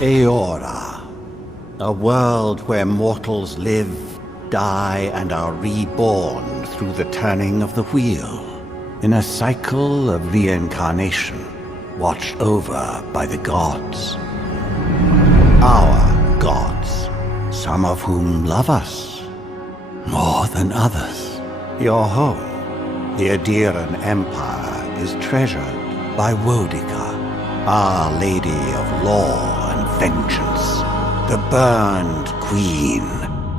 Eora, a world where mortals live, die, and are reborn through the turning of the wheel, in a cycle of reincarnation, watched over by the gods. Our gods, some of whom love us more than others. Your home, the Adiran Empire, is treasured by Wodica, Our Lady of Law and Vengeance, the burned queen.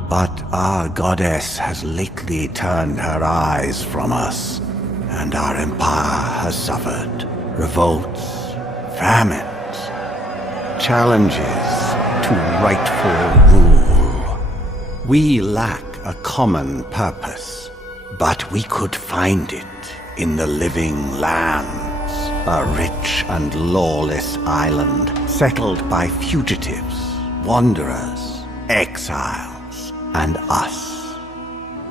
But our goddess has lately turned her eyes from us, and our empire has suffered revolts, famines, challenges to rightful rule. We lack a common purpose, but we could find it in the living lands, a rich and lawless island settled by fugitives, wanderers, exiles, and us.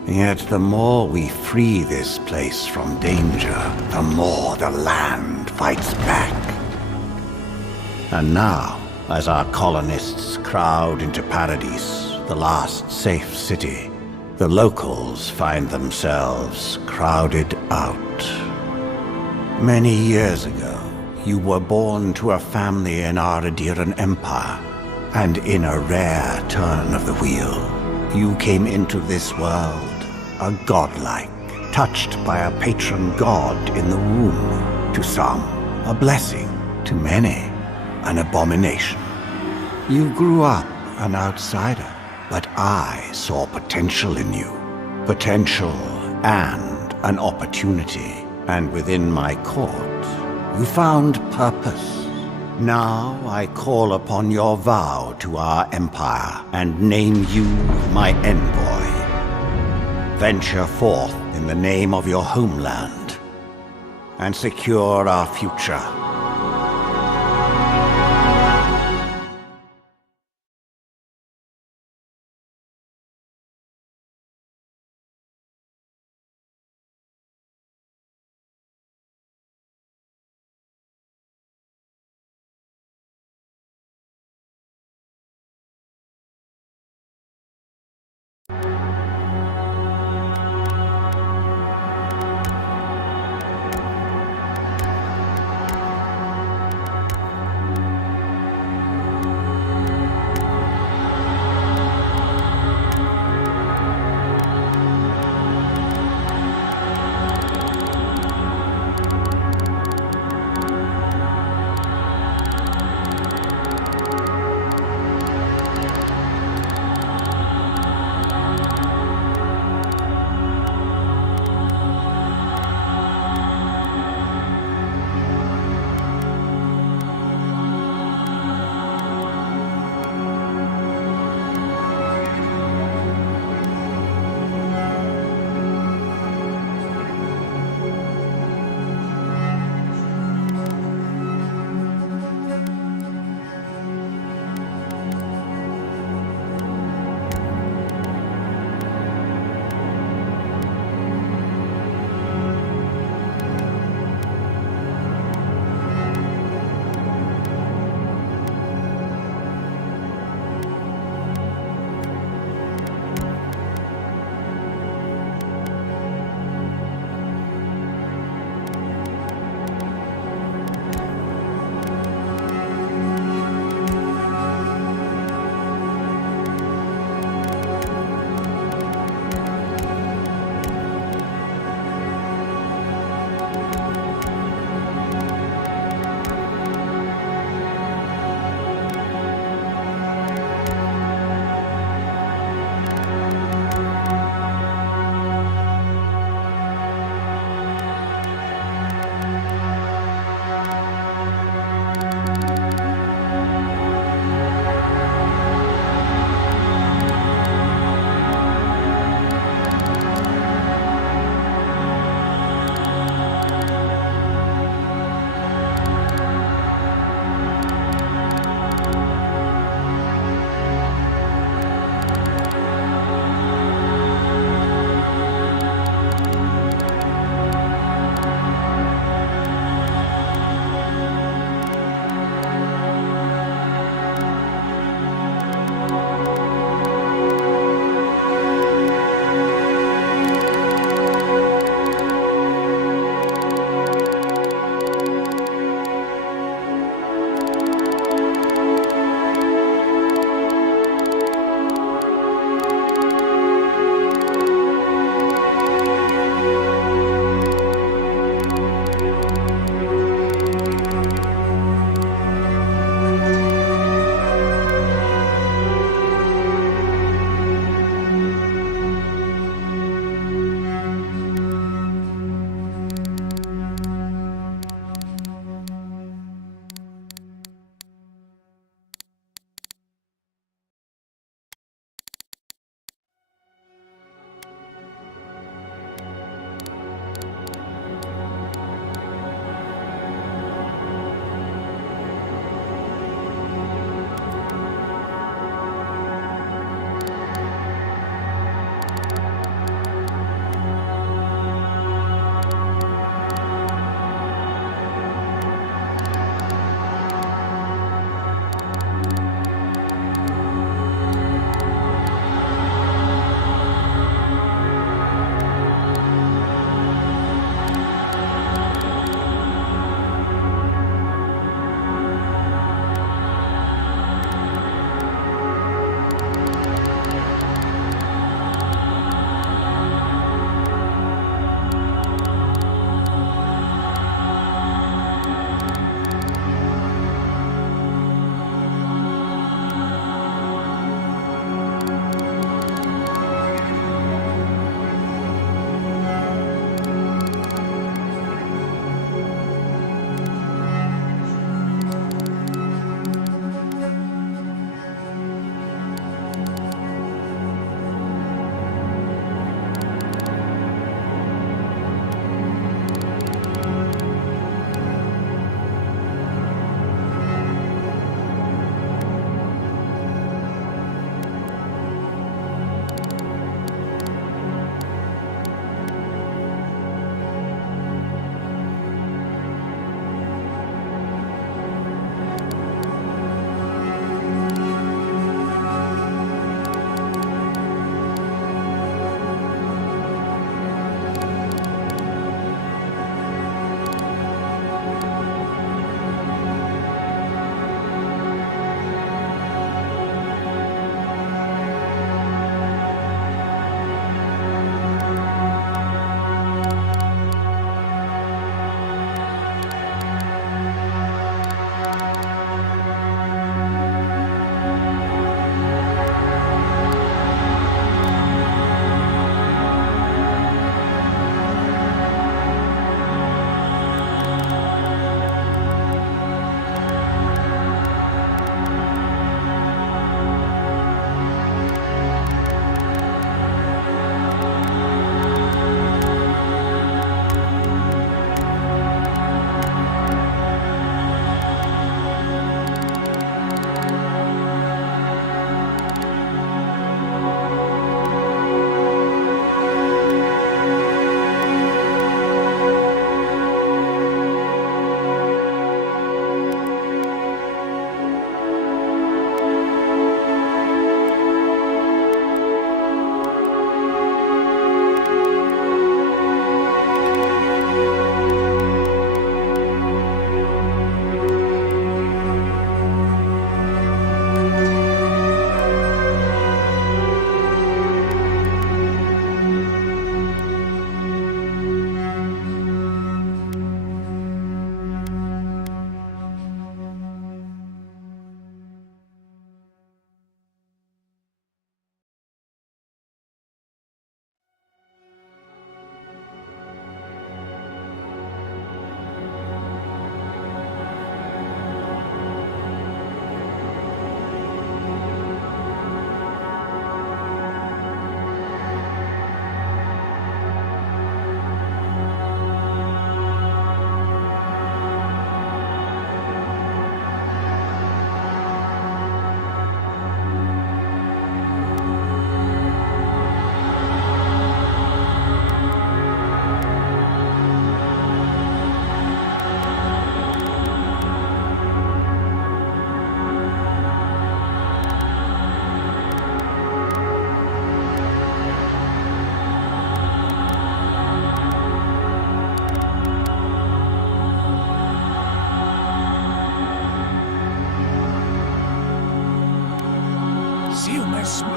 Yet the more we free this place from danger, the more the land fights back. And now, as our colonists crowd into Paradise, the last safe city, the locals find themselves crowded out. Many years ago, you were born to a family in our Adiran Empire, and in a rare turn of the wheel, you came into this world, a godlike, touched by a patron god in the womb. To some, a blessing; to many, an abomination. You grew up an outsider, but I saw potential in you. Potential and an opportunity. And within my court, you found purpose. Now I call upon your vow to our empire and name you my envoy. Venture forth in the name of your homeland and secure our future.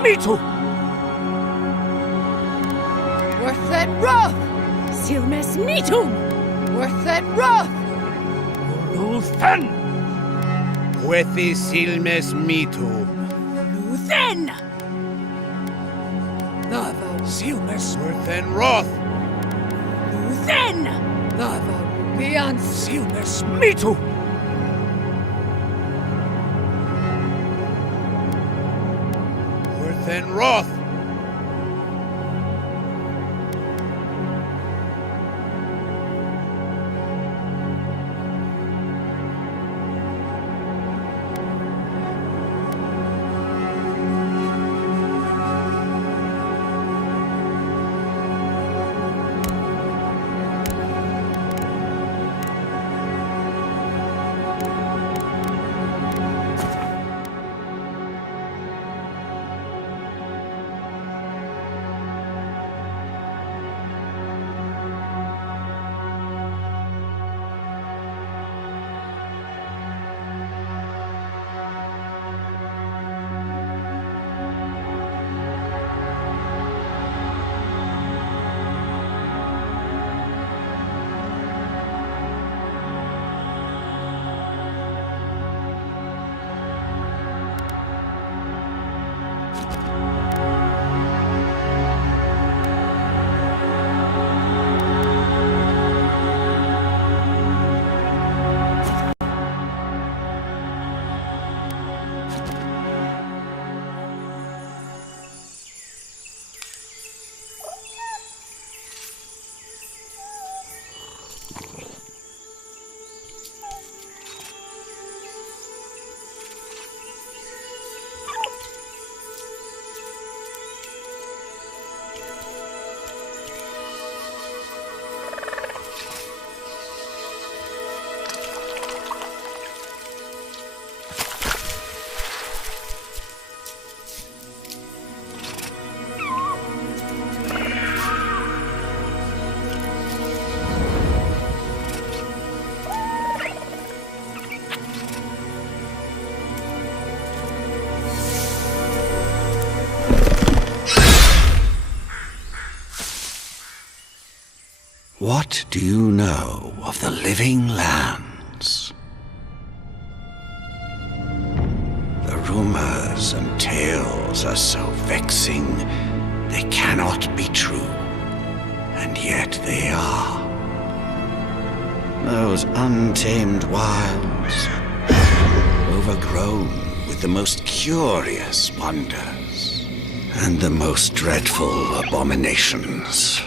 mitu! Worthen roth! Silmes mitum! Worthen roth! Luthen! Huethi silmes mitu! Luthen! Nava Silmes Worthen roth! Luthen! Nava Rubians! Silmes mitu! Worthen roth! What do you know of the living lands? The rumors and tales are so vexing, they cannot be true, and yet they are. Those untamed wilds, overgrown with the most curious wonders and the most dreadful abominations.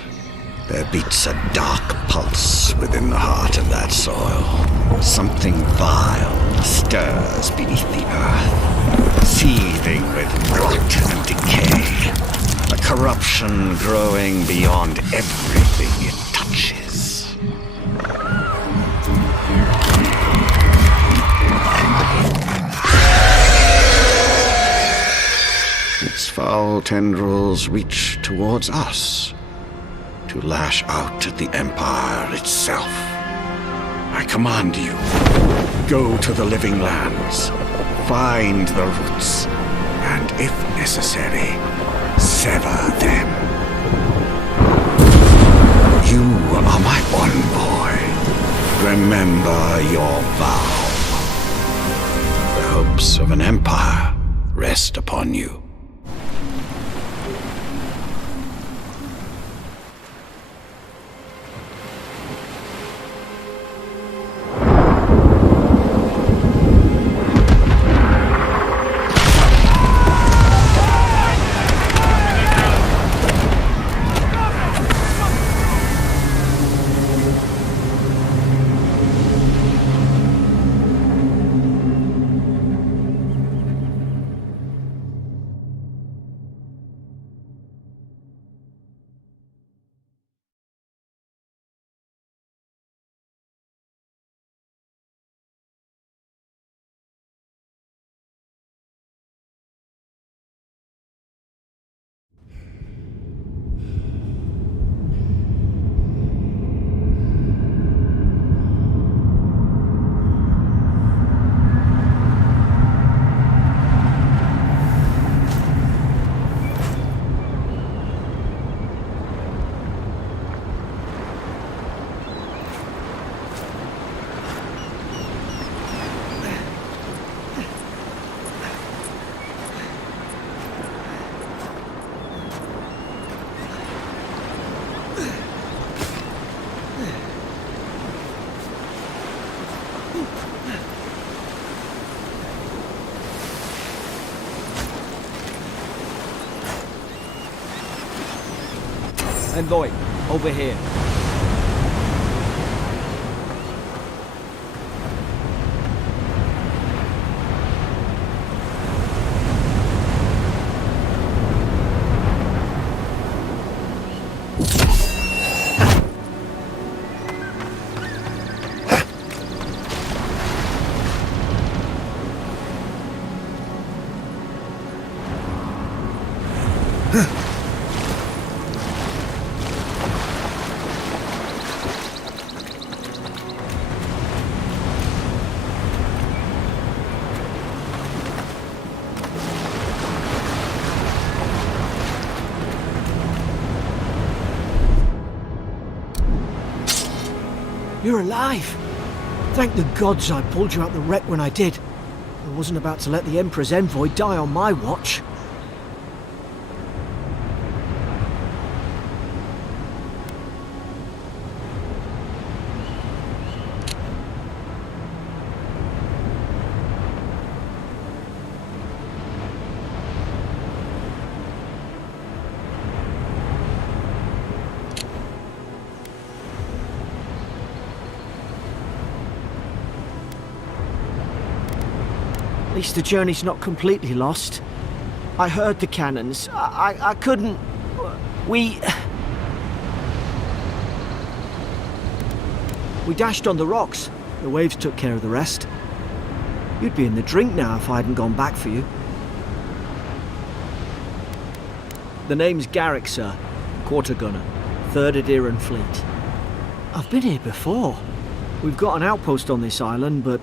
There beats a dark pulse within the heart of that soil. Something vile stirs beneath the earth, seething with rot and decay. A corruption growing beyond everything it touches. Its foul tendrils reach towards us, to lash out at the Empire itself. I command you, go to the living lands, find the roots, and if necessary, sever them. You are my envoy. Remember your vow. The hopes of an empire rest upon you. Envoy, over here. You're alive! Thank the gods I pulled you out the wreck when I did. I wasn't about to let the Emperor's envoy die on my watch. At least the journey's not completely lost. I heard the cannons. I couldn't... We dashed on the rocks. The waves took care of the rest. You'd be in the drink now if I hadn't gone back for you. The name's Garrick, sir. Quarter gunner. 3rd Adheran Fleet. I've been here before. We've got an outpost on this island, but...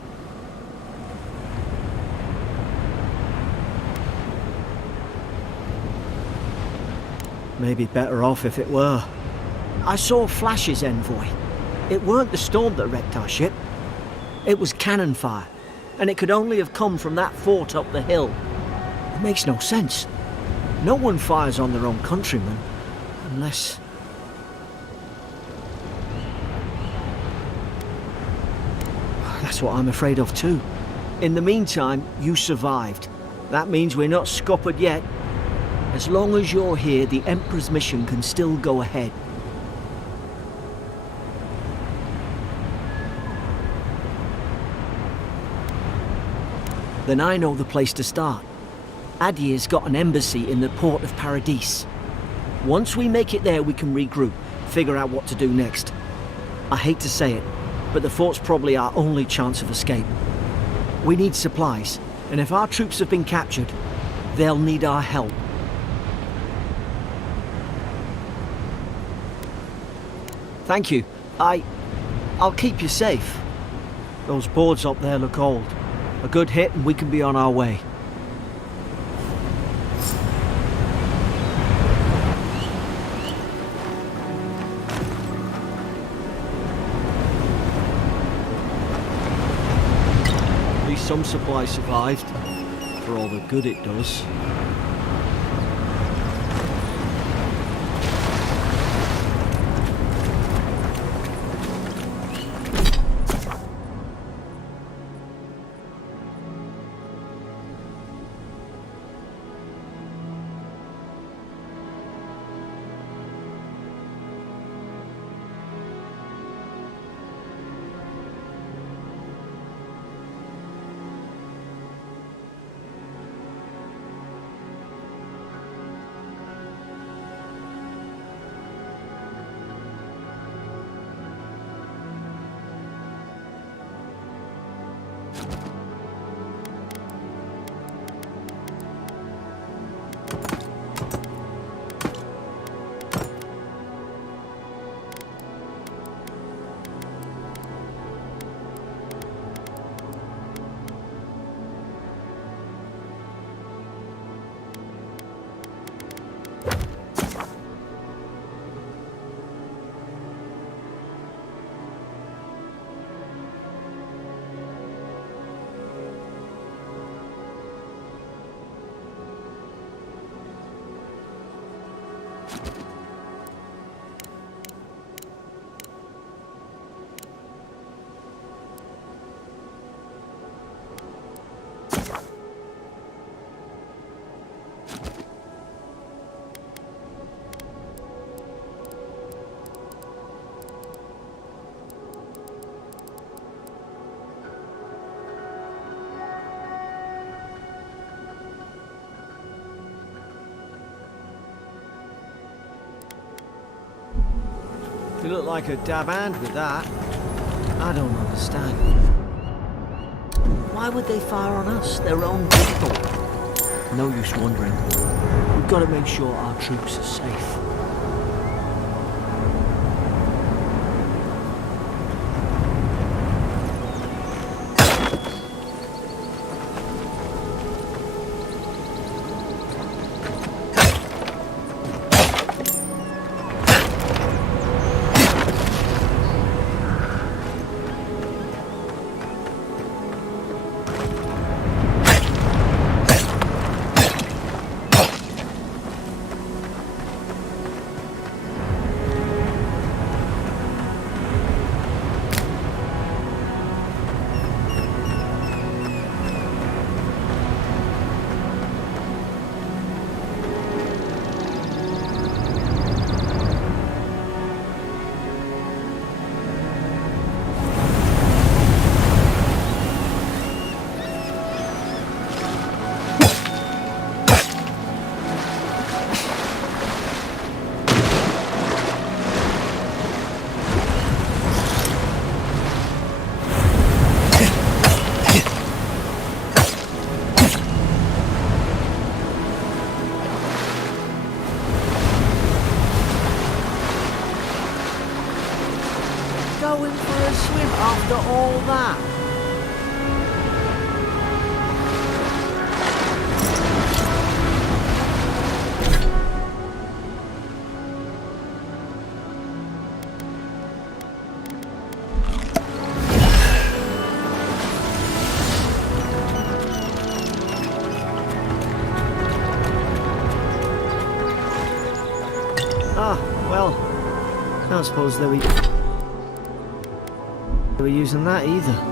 Maybe better off if it were. I saw flashes, envoy. It weren't the storm that wrecked our ship. It was cannon fire, and it could only have come from that fort up the hill. It makes no sense. No one fires on their own countrymen, unless... That's what I'm afraid of too. In the meantime, you survived. That means we're not scuppered yet. As long as you're here, the Emperor's mission can still go ahead. Then I know the place to start. Adir's got an embassy in the port of Paradis. Once we make it there, we can regroup, figure out what to do next. I hate to say it, but the fort's probably our only chance of escape. We need supplies, and if our troops have been captured, they'll need our help. Thank you. I'll keep you safe. Those boards up there look old. A good hit and we can be on our way. At least some supply survived, for all the good it does. look like a dab hand with that. I don't understand. Why would they fire on us, their own people? No use wondering. We've got to make sure our troops are safe. Going for a swim after all that? Ah, well, I don't suppose they were using that either.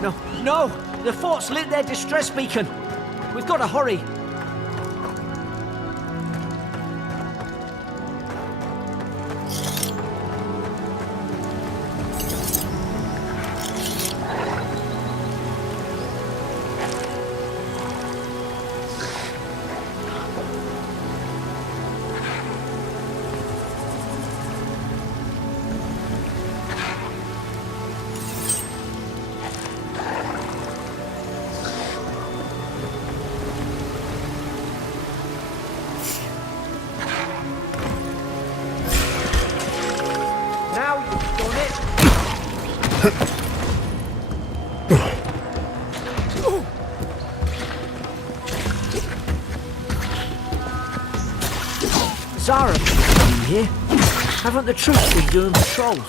No, no! The fort's lit their distress beacon! We've got to hurry! Zara been here. Haven't the troops been doing patrols?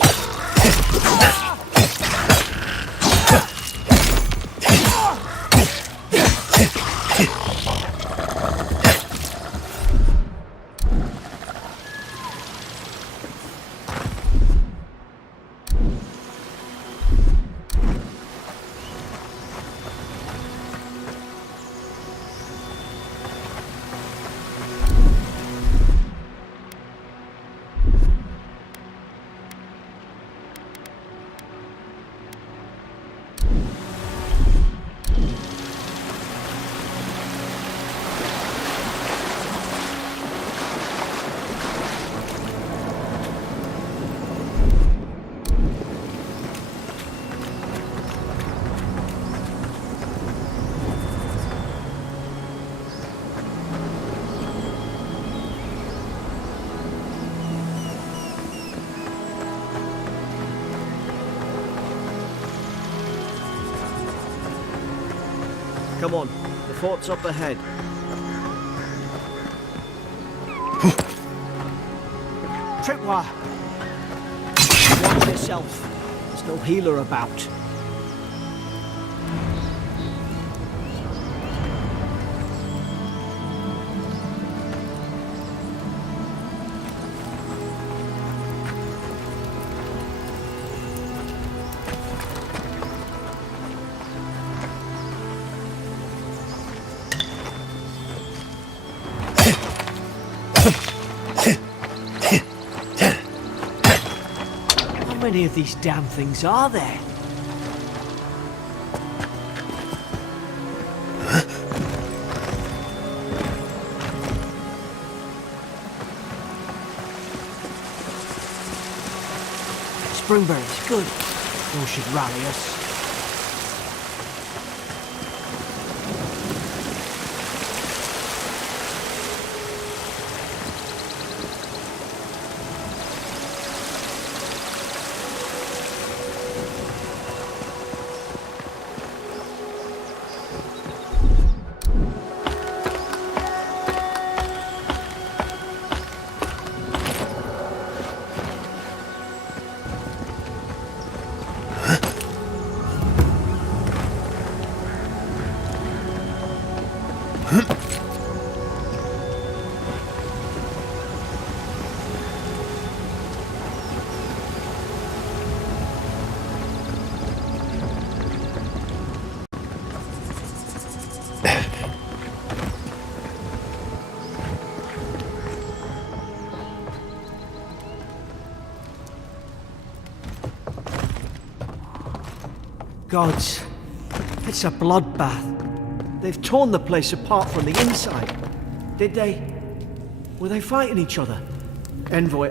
Come on, the fort's up ahead. Tripwire! Watch yourself. There's no healer about. How many of these damn things are there? Springberries, good. Those should rally us. Gods, it's a bloodbath. They've torn the place apart from the inside. Did they? Were they fighting each other? Envoy,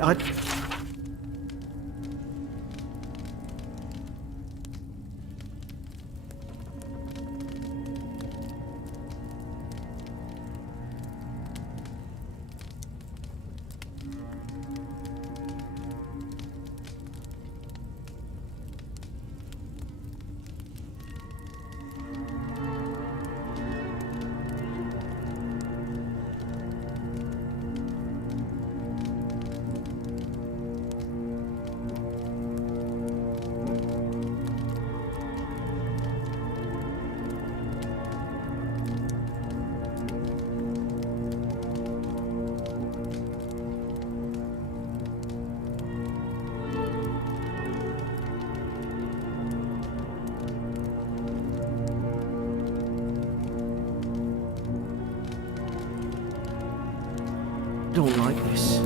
don't like this.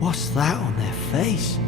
What's that on their face?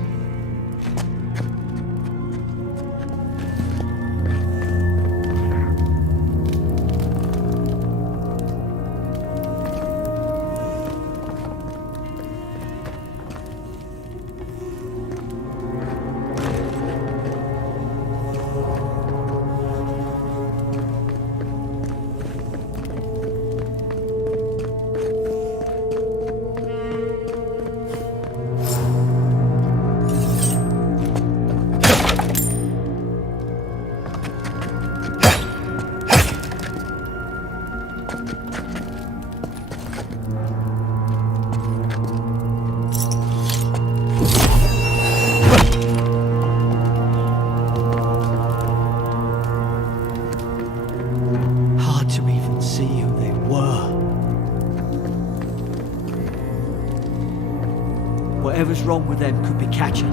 Whatever's wrong with them could be catching.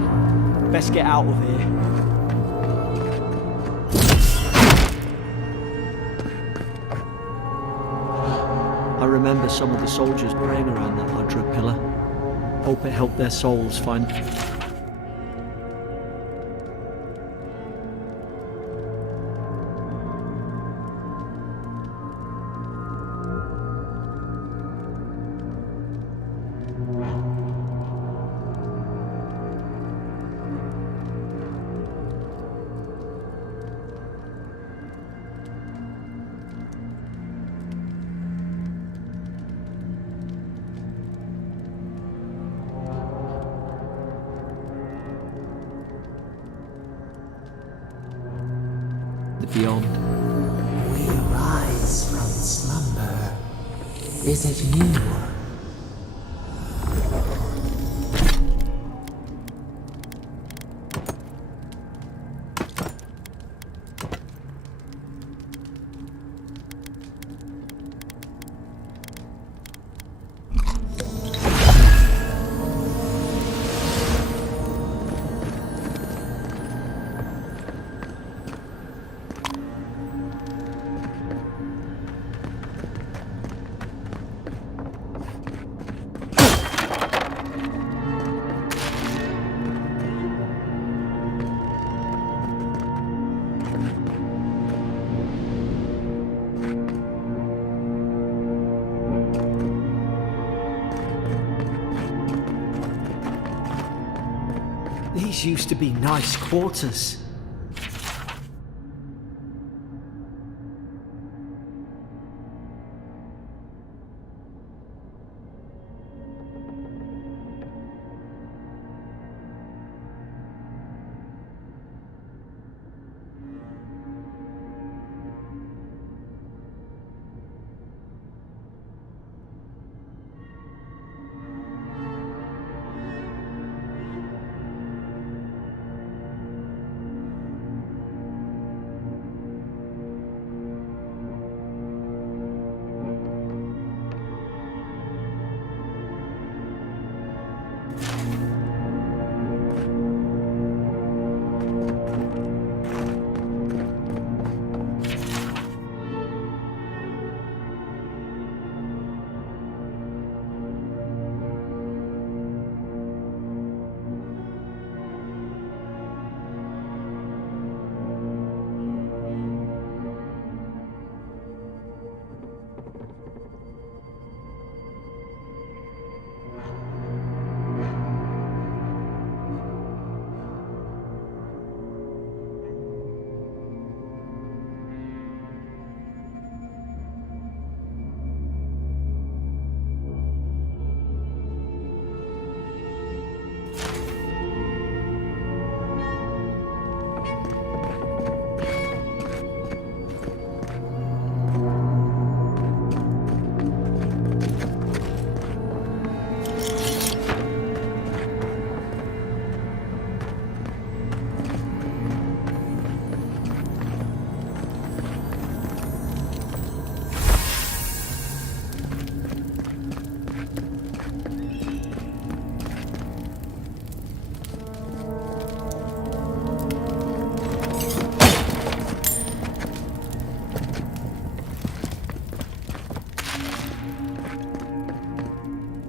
Best get out of here. I remember some of the soldiers praying around that Hydra pillar. Hope it helped their souls find... beyond. We arise from slumber. Is it you? These used to be nice quarters.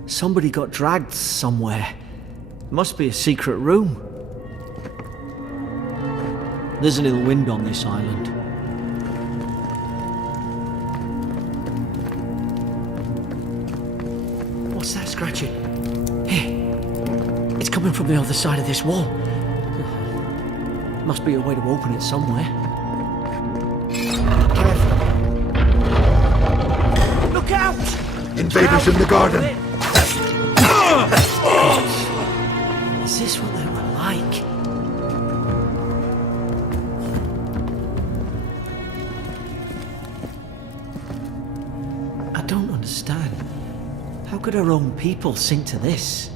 Somebody got dragged somewhere. Must be a secret room. There's an ill wind on this island. What's that scratching? Hey, it's coming from the other side of this wall. Must be a way to open it somewhere. Careful. Look out! Invaders in the garden! Is this what they were like? I don't understand. How could our own people sink to this?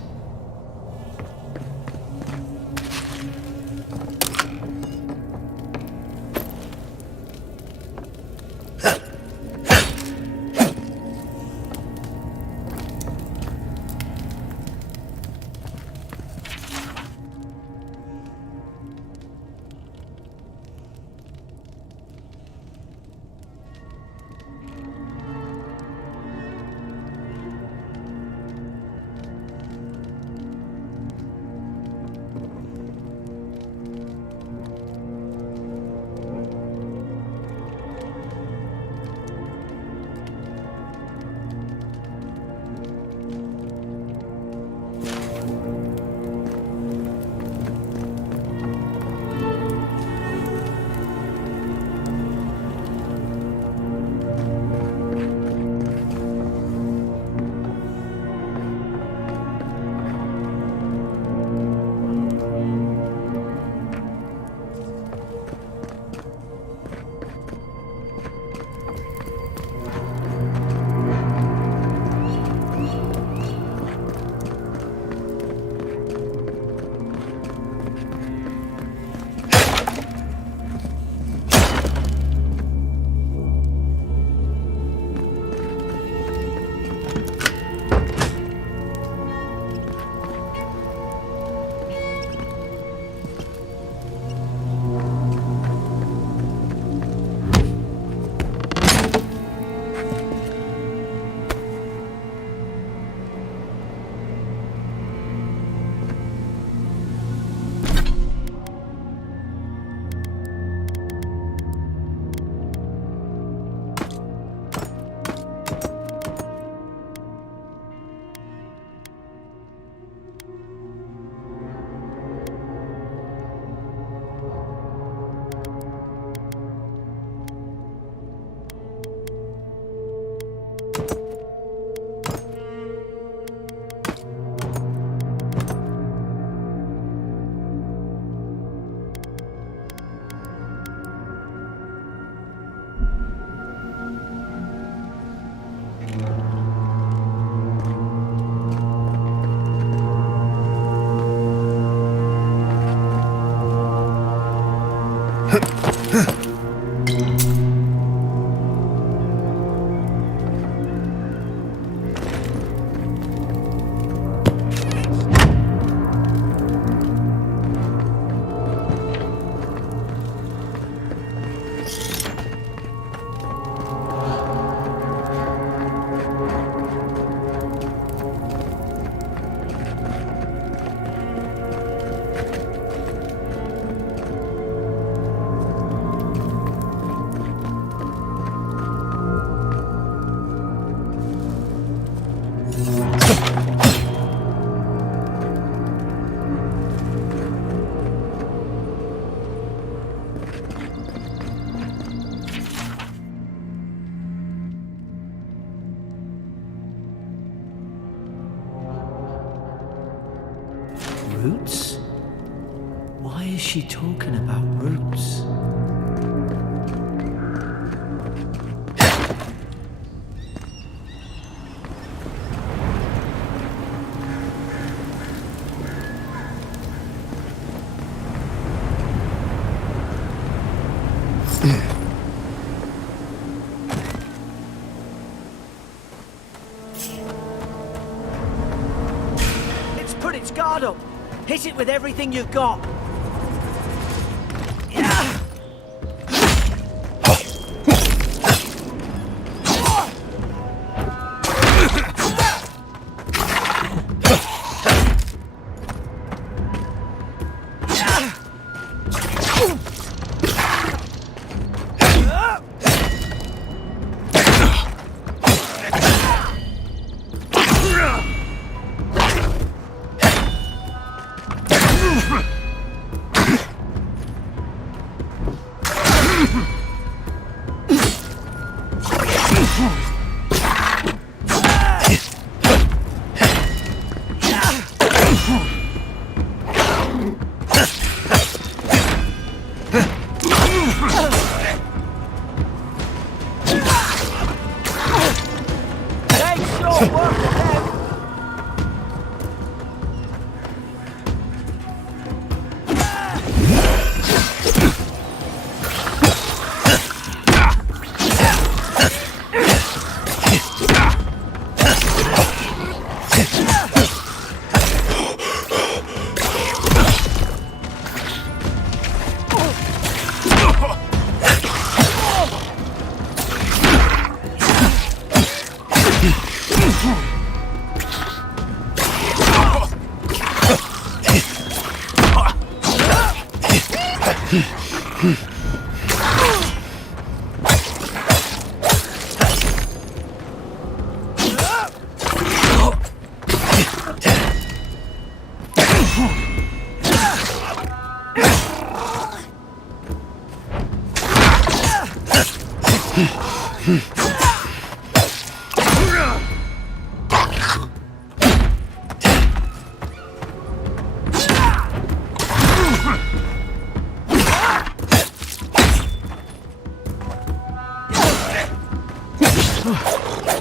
Roots? Why is she talking about roots? It's put its guard up. Hit it with everything you've got.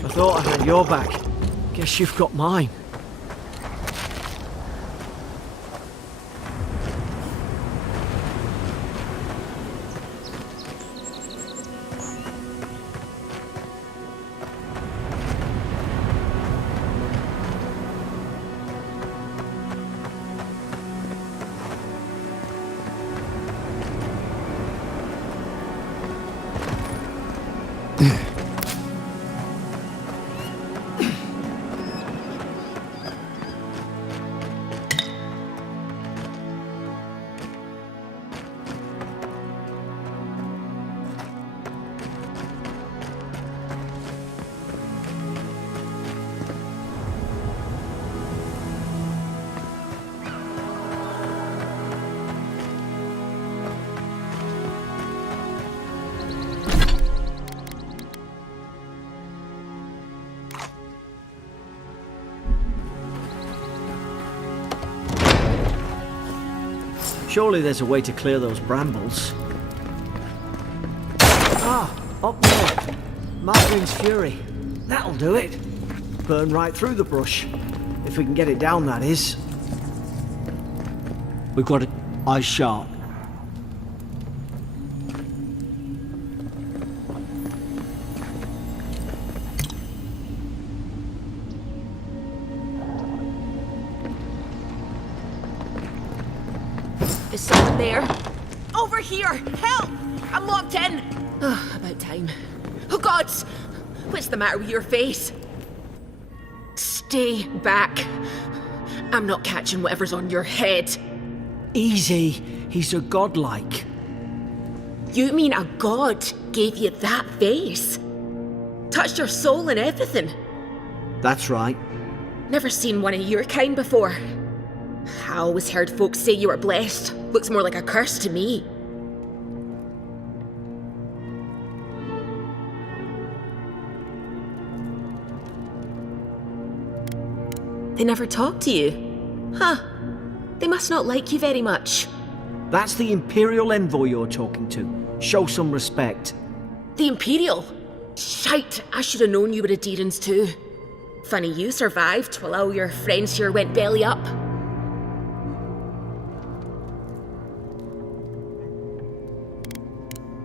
I thought I had your back. Guess you've got mine. Surely there's a way to clear those brambles. Ah, up there. Margarin's Fury. That'll do it. Burn right through the brush. If we can get it down, that is. We've got it eyes sharp. Is someone there? Over here! Help! I'm locked in! Oh, about time. Oh, gods! What's the matter with your face? Stay back. I'm not catching whatever's on your head. Easy. He's a godlike. You mean a god gave you that face? Touched your soul and everything? That's right. Never seen one of your kind before. I always heard folks say you were blessed. Looks more like a curse to me. They never talk to you? Huh. They must not like you very much. That's the Imperial envoy you're talking to. Show some respect. The Imperial? Shite, I should have known you were Adherents too. Funny you survived while all your friends here went belly up.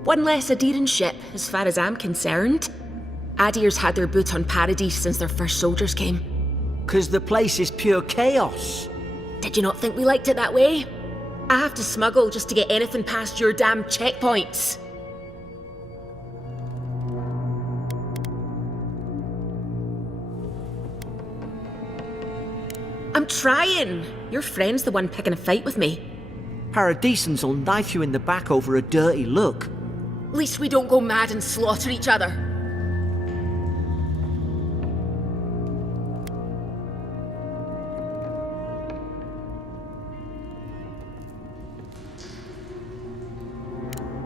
One less Adherent ship, as far as I'm concerned. Adir's had their boot on Paradise since their first soldiers came. 'Cause the place is pure chaos. Did you not think we liked it that way? I have to smuggle just to get anything past your damn checkpoints. I'm trying. Your friend's the one picking a fight with me. Paradisans will knife you in the back over a dirty look. At least we don't go mad and slaughter each other.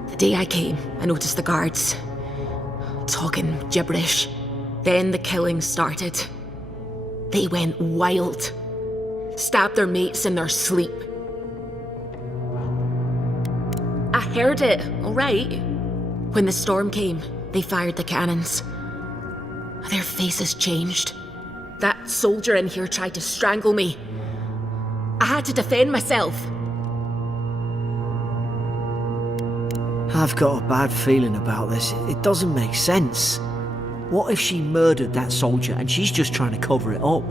The day I came, I noticed the guards talking gibberish. Then the killing started. They went wild. Stabbed their mates in their sleep. I heard it, all right. When the storm came, they fired the cannons. Their faces changed. That soldier in here tried to strangle me. I had to defend myself. I've got a bad feeling about this. It doesn't make sense. What if she murdered that soldier and she's just trying to cover it up?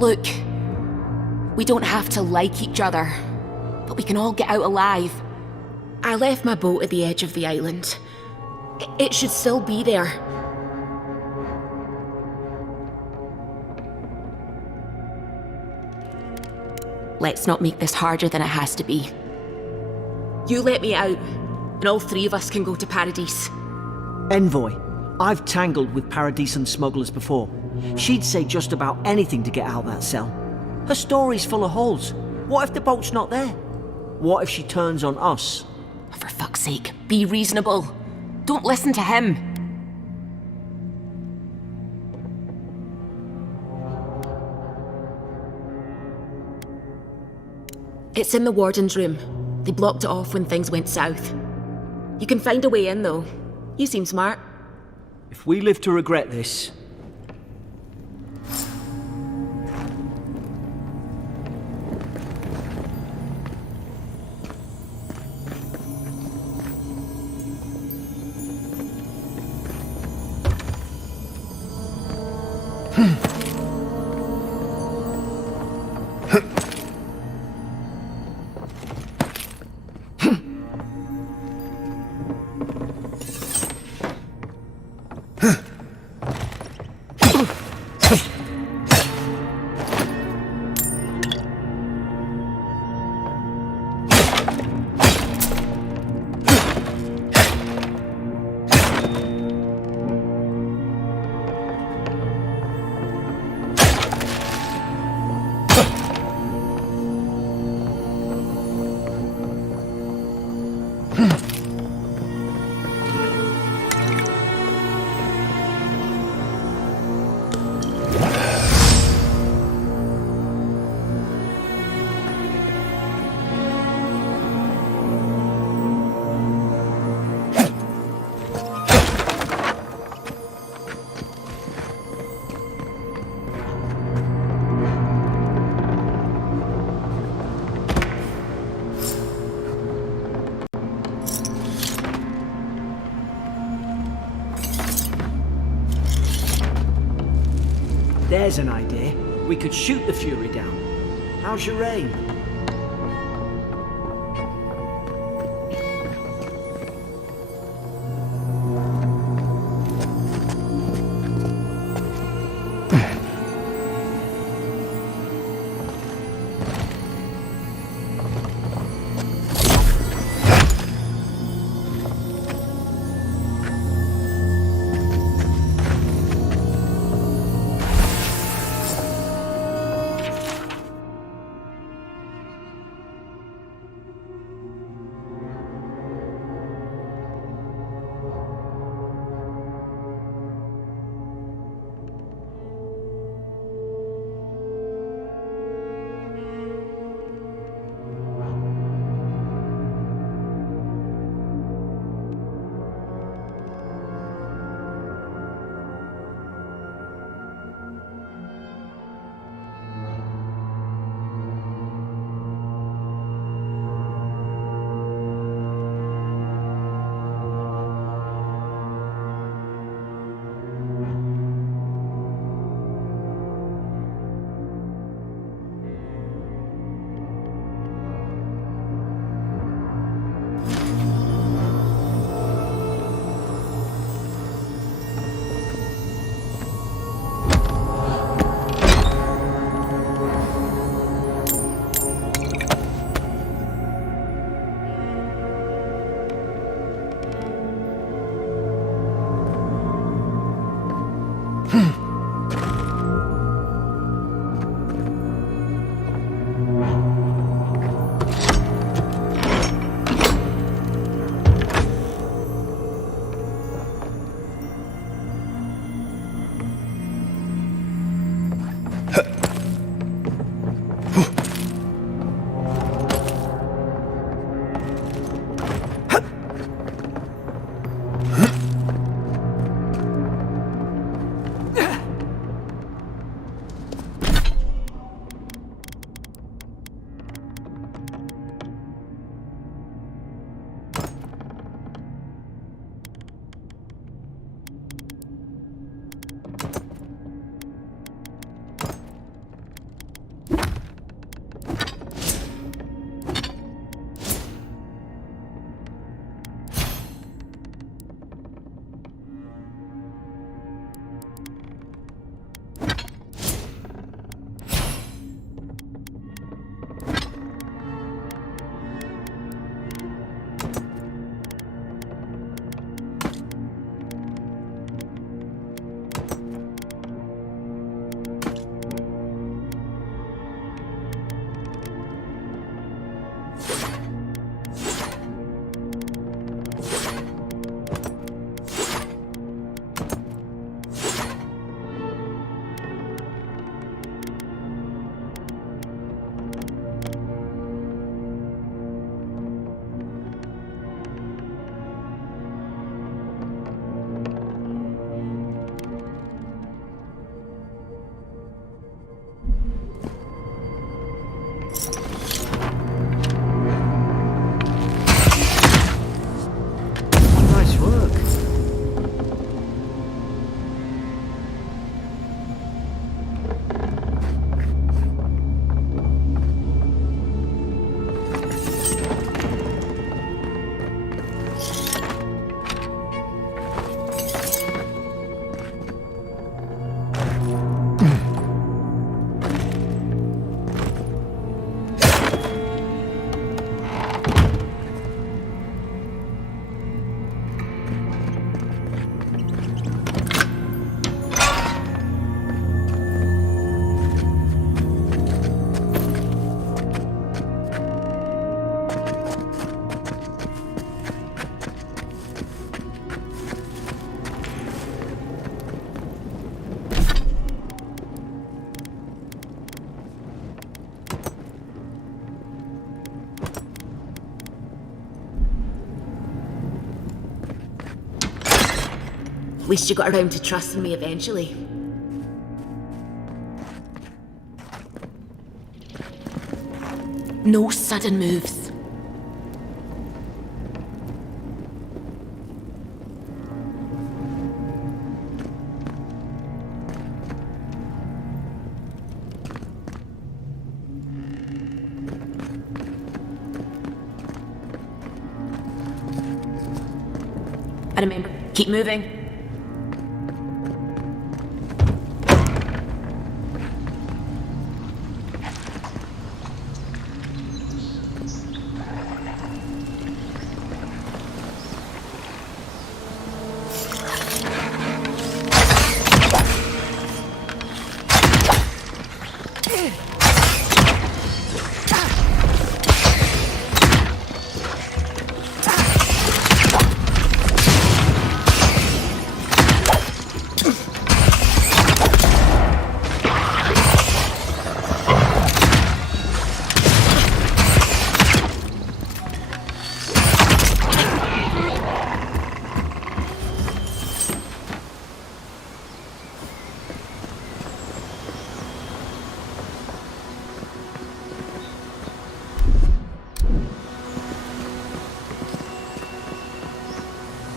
Look, we don't have to like each other, but we can all get out alive. I left my boat at the edge of the island. It should still be there. Let's not make this harder than it has to be. You let me out, and all three of us can go to Paradise. Envoy, I've tangled with Paradisan smugglers before. She'd say just about anything to get out that cell. Her story's full of holes. What if the boat's not there? What if she turns on us? For fuck's sake, be reasonable. Don't listen to him. It's in the warden's room. They blocked it off when things went south. You can find a way in, though. You seem smart. If we live to regret this... There's an idea. We could shoot the Fury down. How's your aim? At least you got around to trusting me eventually. No sudden moves. I remember. Keep moving.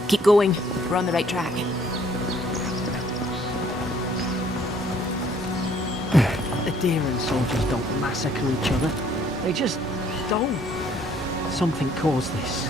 Keep going. We're on the right track. The Deeren soldiers don't massacre each other. They just don't. Something caused this.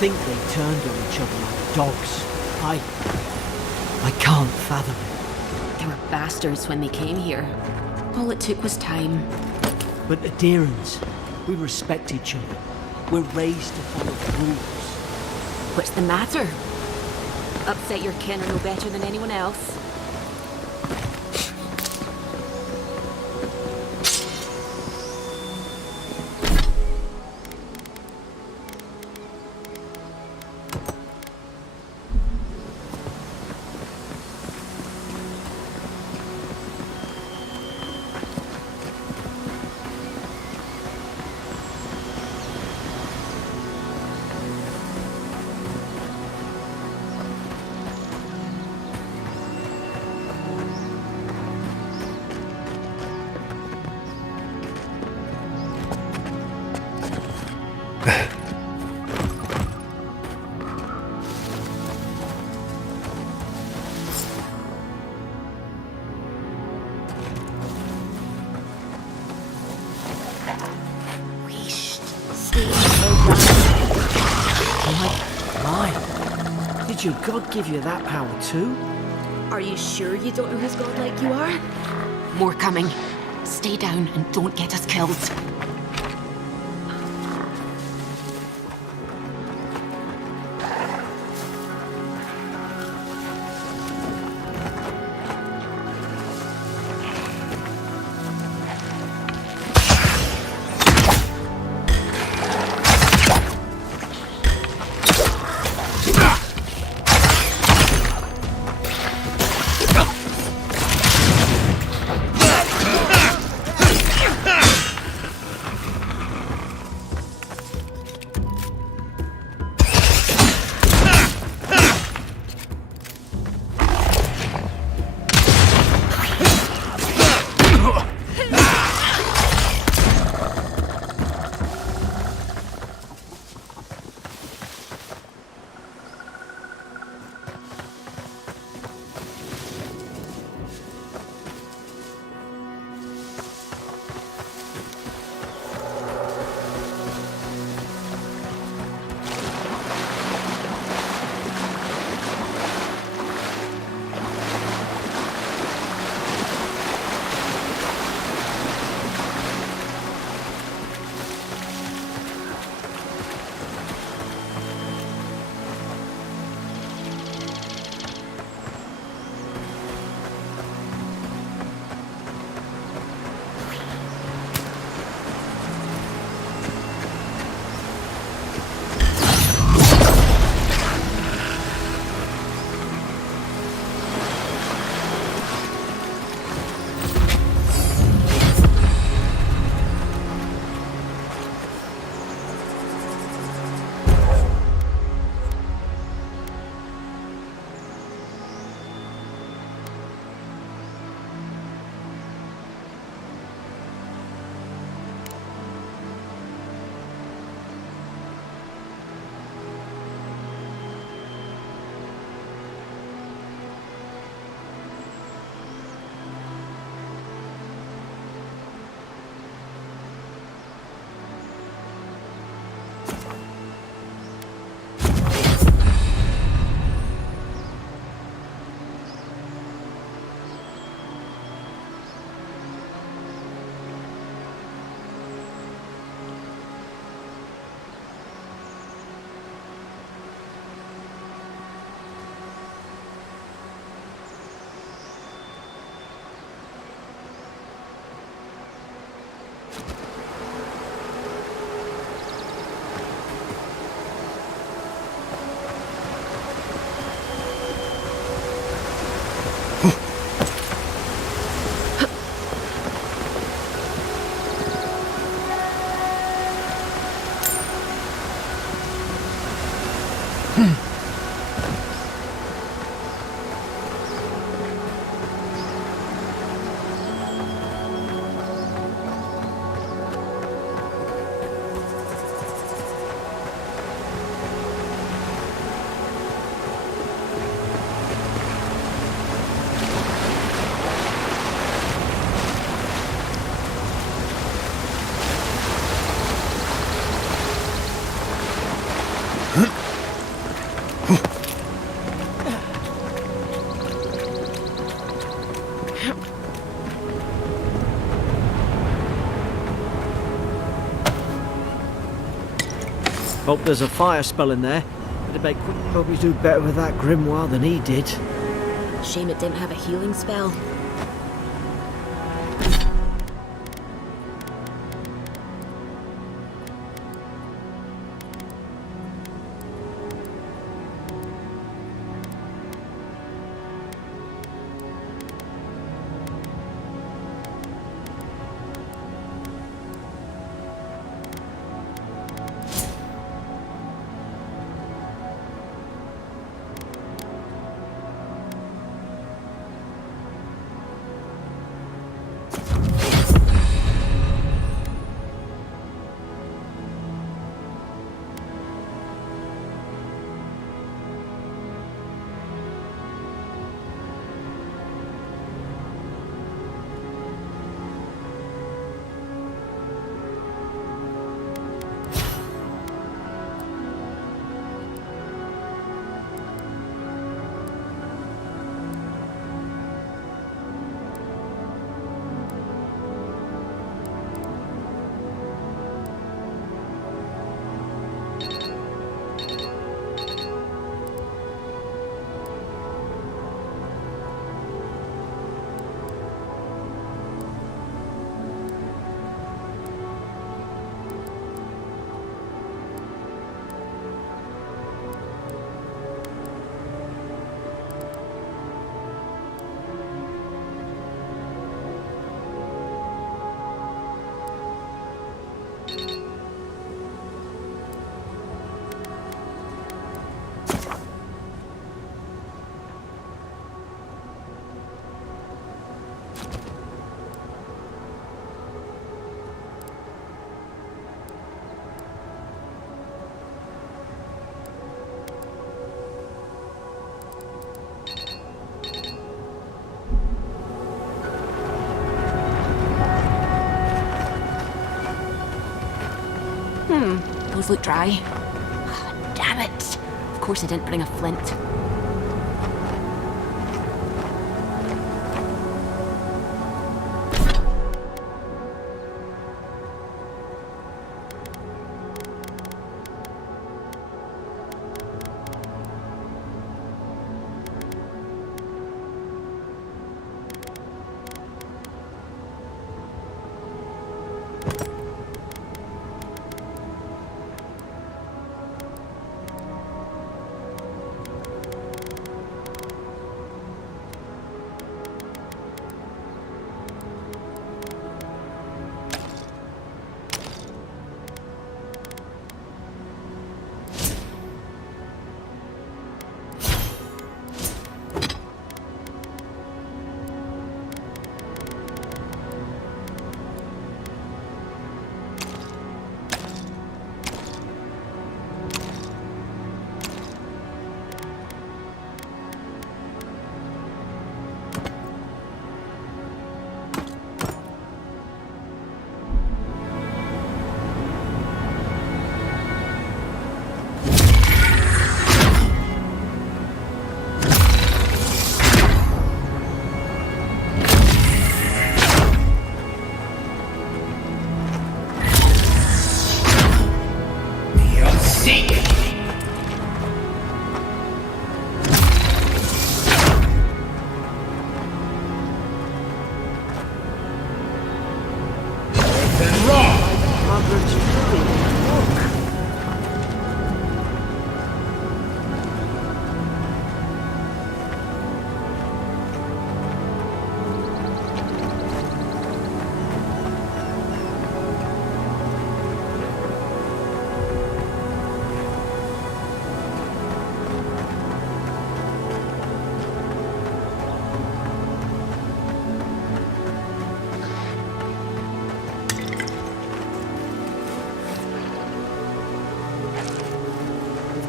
Think they turned on each other like dogs. I can't fathom it. They were bastards when they came here. All it took was time. But the Deerens, we respect each other. We're raised to follow the rules. What's the matter? Upset your kin are no better than anyone else. Did your god give you that power too? Are you sure you don't know who's godlike you are? More coming. Stay down and don't get us killed. Hope there's a fire spell in there. But I bet could probably do better with that grimoire than he did. Shame it didn't have a healing spell. things look dry. Damn it! Of course I didn't bring a flint.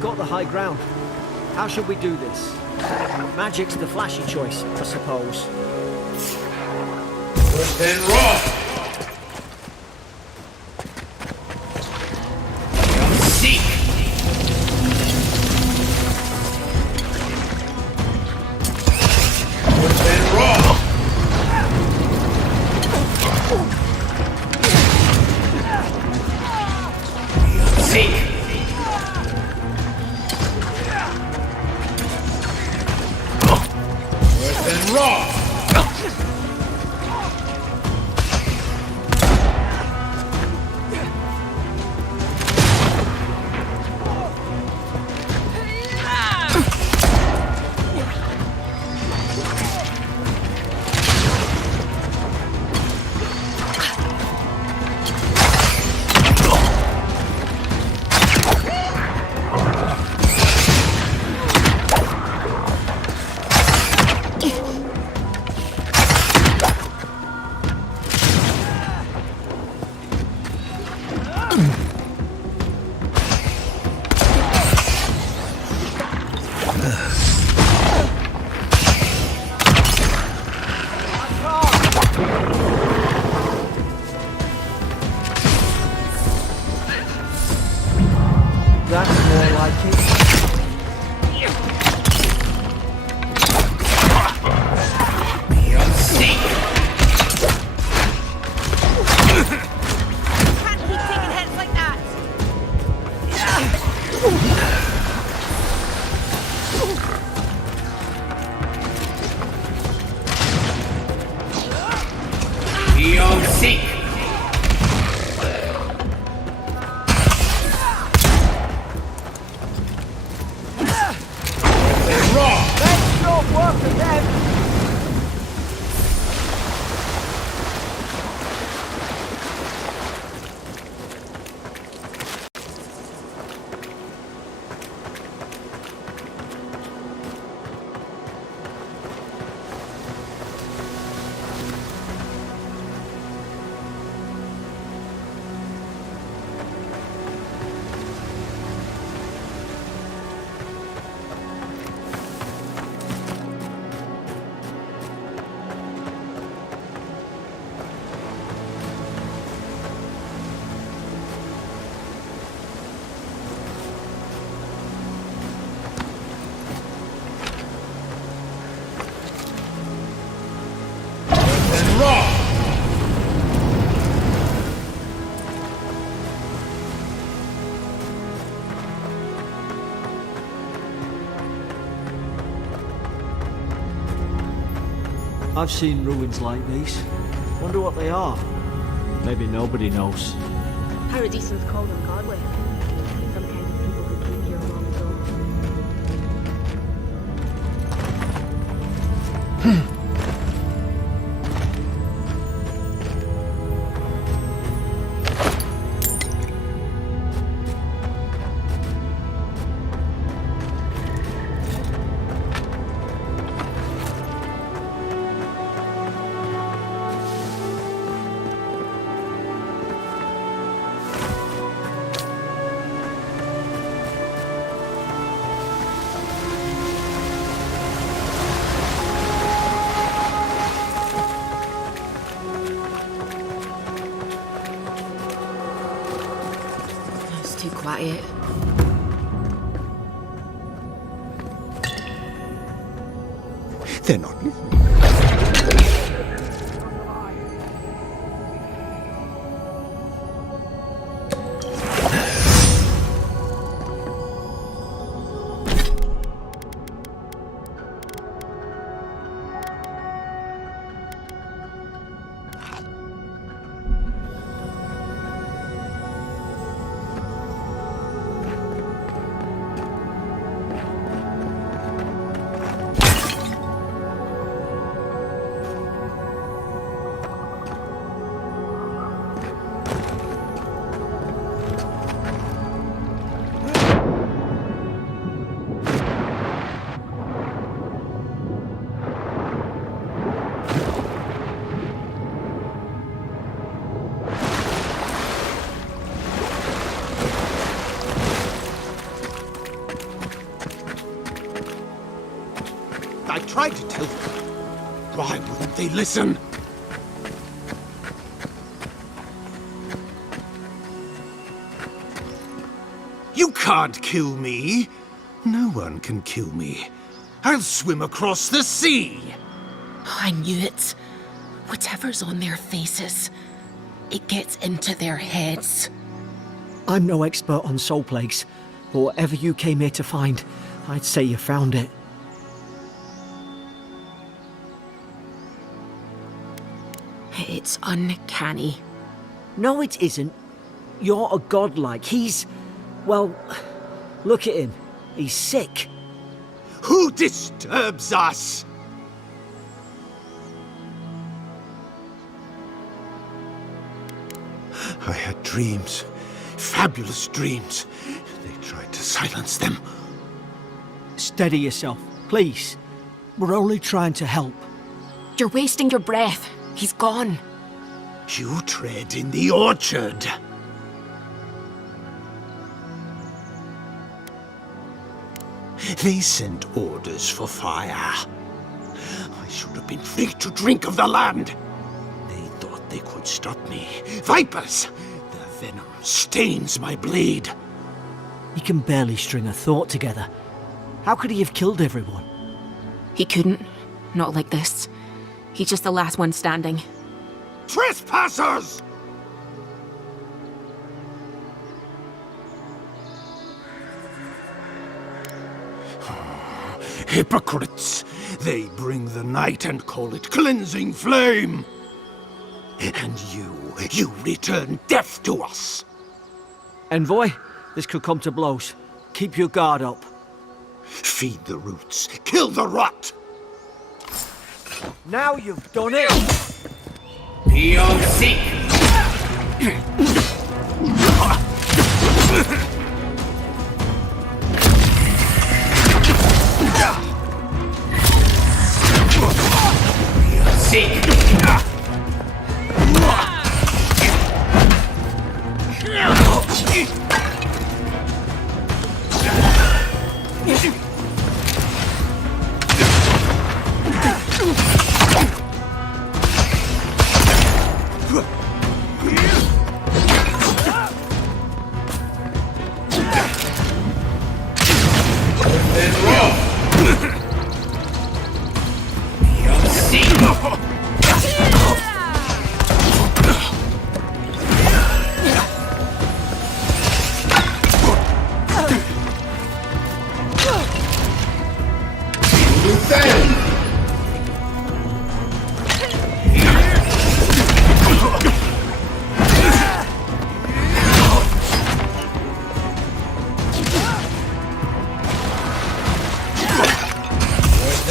Got the high ground. How should we do this? Magic's the flashy choice, I suppose. Worse than raw! Seek! Worse than raw! Seek! Raw! I've seen ruins like these. Wonder what they are. Maybe nobody knows. Paradisans call them godly. Some kind of people who came here long ago. It's too quiet. They're not listening. I tried to tell them. Why wouldn't they listen? You can't kill me. No one can kill me. I'll swim across the sea. I knew it. Whatever's on their faces, it gets into their heads. I'm no expert on soul plagues, but whatever you came here to find, I'd say you found it. It's uncanny. No, it isn't. You're a godlike. He's... well, look at him. He's sick. Who disturbs us? I had dreams. Fabulous dreams. They tried to silence them. Steady yourself, please. We're only trying to help. You're wasting your breath. He's gone. You tread in the orchard. They sent orders for fire. I should have been free to drink of the land. They thought they could stop me. Vipers! The venom stains my blade. He can barely string a thought together. How could he have killed everyone? He couldn't. Not like this. He's just the last one standing. Trespassers! Hypocrites! They bring the night and call it cleansing flame! And you return death to us! Envoy, this could come to blows. Keep your guard up. Feed the roots, kill the rot! Now you've done it! Beyond seek! Seek!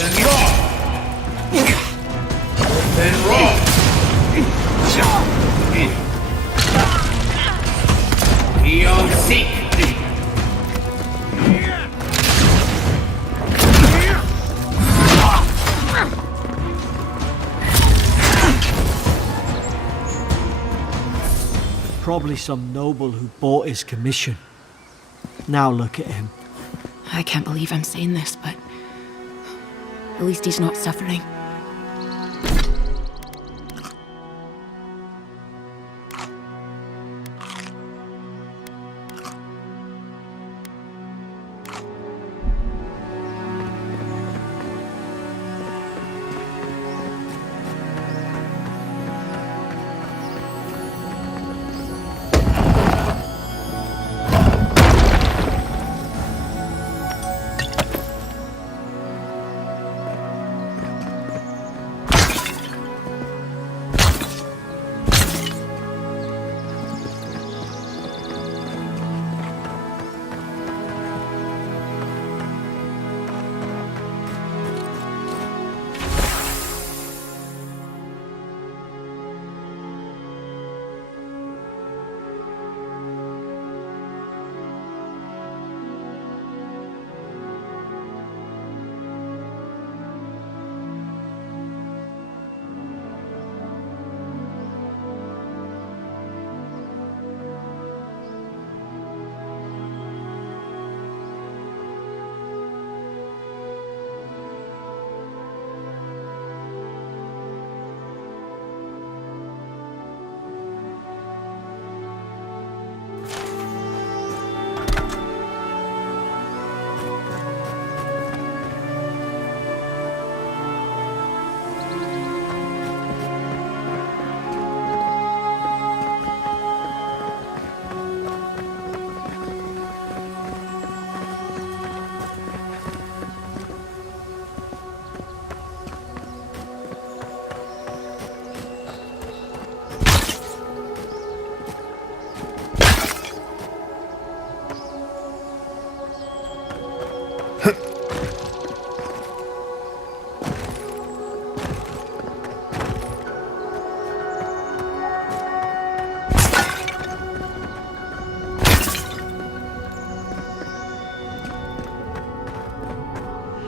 then wrong. Then wrong. Beyond seek. Probably some noble who bought his commission. Now look at him. I can't believe I'm saying this, but at least he's not suffering.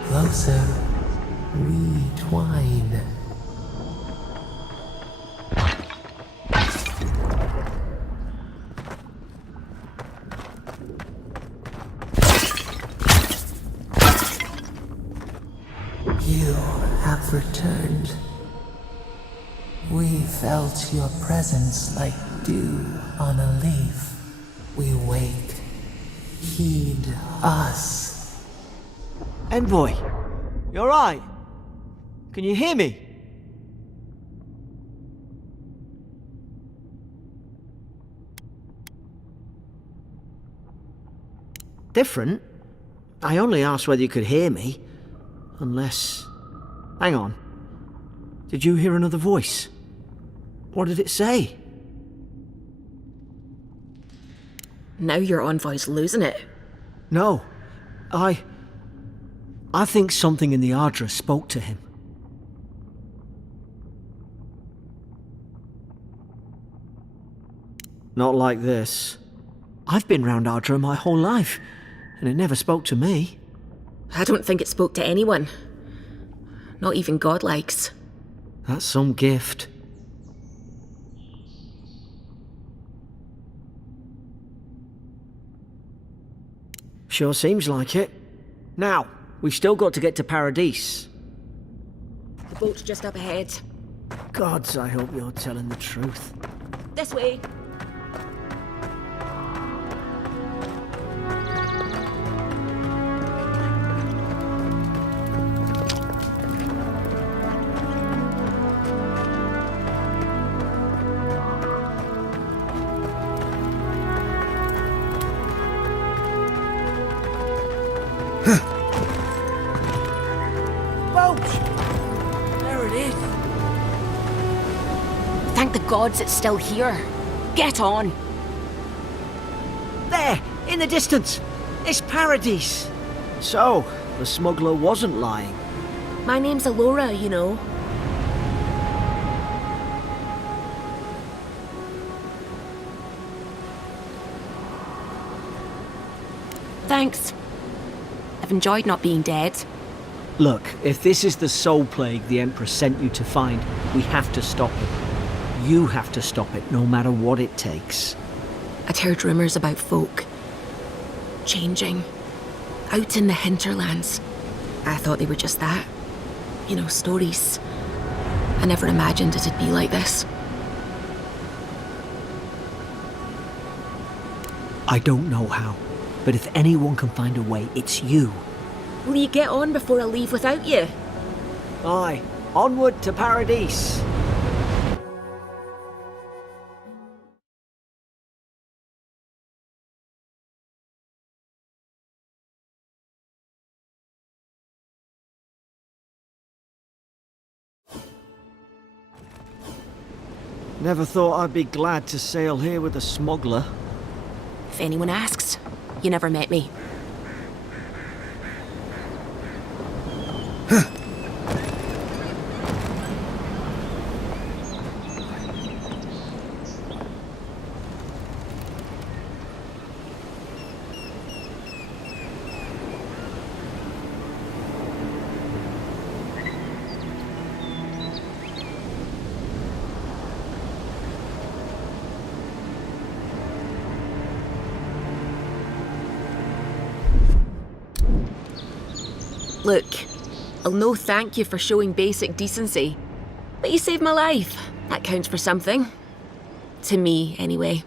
Closer, we twine. You have returned. We felt your presence like dew on a leaf. We wake. Heed us. Envoy, you alright? Can you hear me? Different? I only asked whether you could hear me. Unless... Hang on. Did you hear another voice? What did it say? Now your envoy's losing it. No. I think something in the Ardra spoke to him. Not like this. I've been round Ardra my whole life, and it never spoke to me. I don't think it spoke to anyone. Not even godlikes. That's some gift. Sure seems like it. Now, we've still got to get to Paradise. The boat's just up ahead. Gods, I hope you're telling the truth. This way. Thank the gods it's still here. Get on. There, in the distance. It's Paradise. So, the smuggler wasn't lying. My name's Alora, you know. Thanks. I've enjoyed not being dead. Look, if this is the soul plague the Emperor sent you to find, we have to stop it. You have to stop it, no matter what it takes. I'd heard rumours about folk changing out in the hinterlands. I thought they were just that. You know, stories. I never imagined it'd be like this. I don't know how, but if anyone can find a way, it's you. Will you get on before I leave without you? Aye, onward to Paradise. Never thought I'd be glad to sail here with a smuggler. If anyone asks, you never met me. Look, I'll no thank you for showing basic decency, but you saved my life. That counts for something. To me, anyway.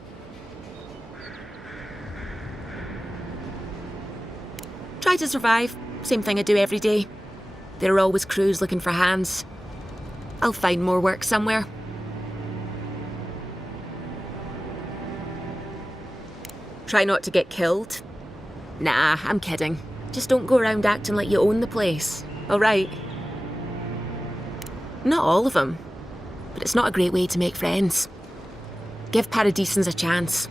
Try to survive. Same thing I do every day. There are always crews looking for hands. I'll find more work somewhere. Try not to get killed. Nah, I'm kidding. Just don't go around acting like you own the place, alright? Not all of them, but it's not a great way to make friends. Give Paradisans a chance.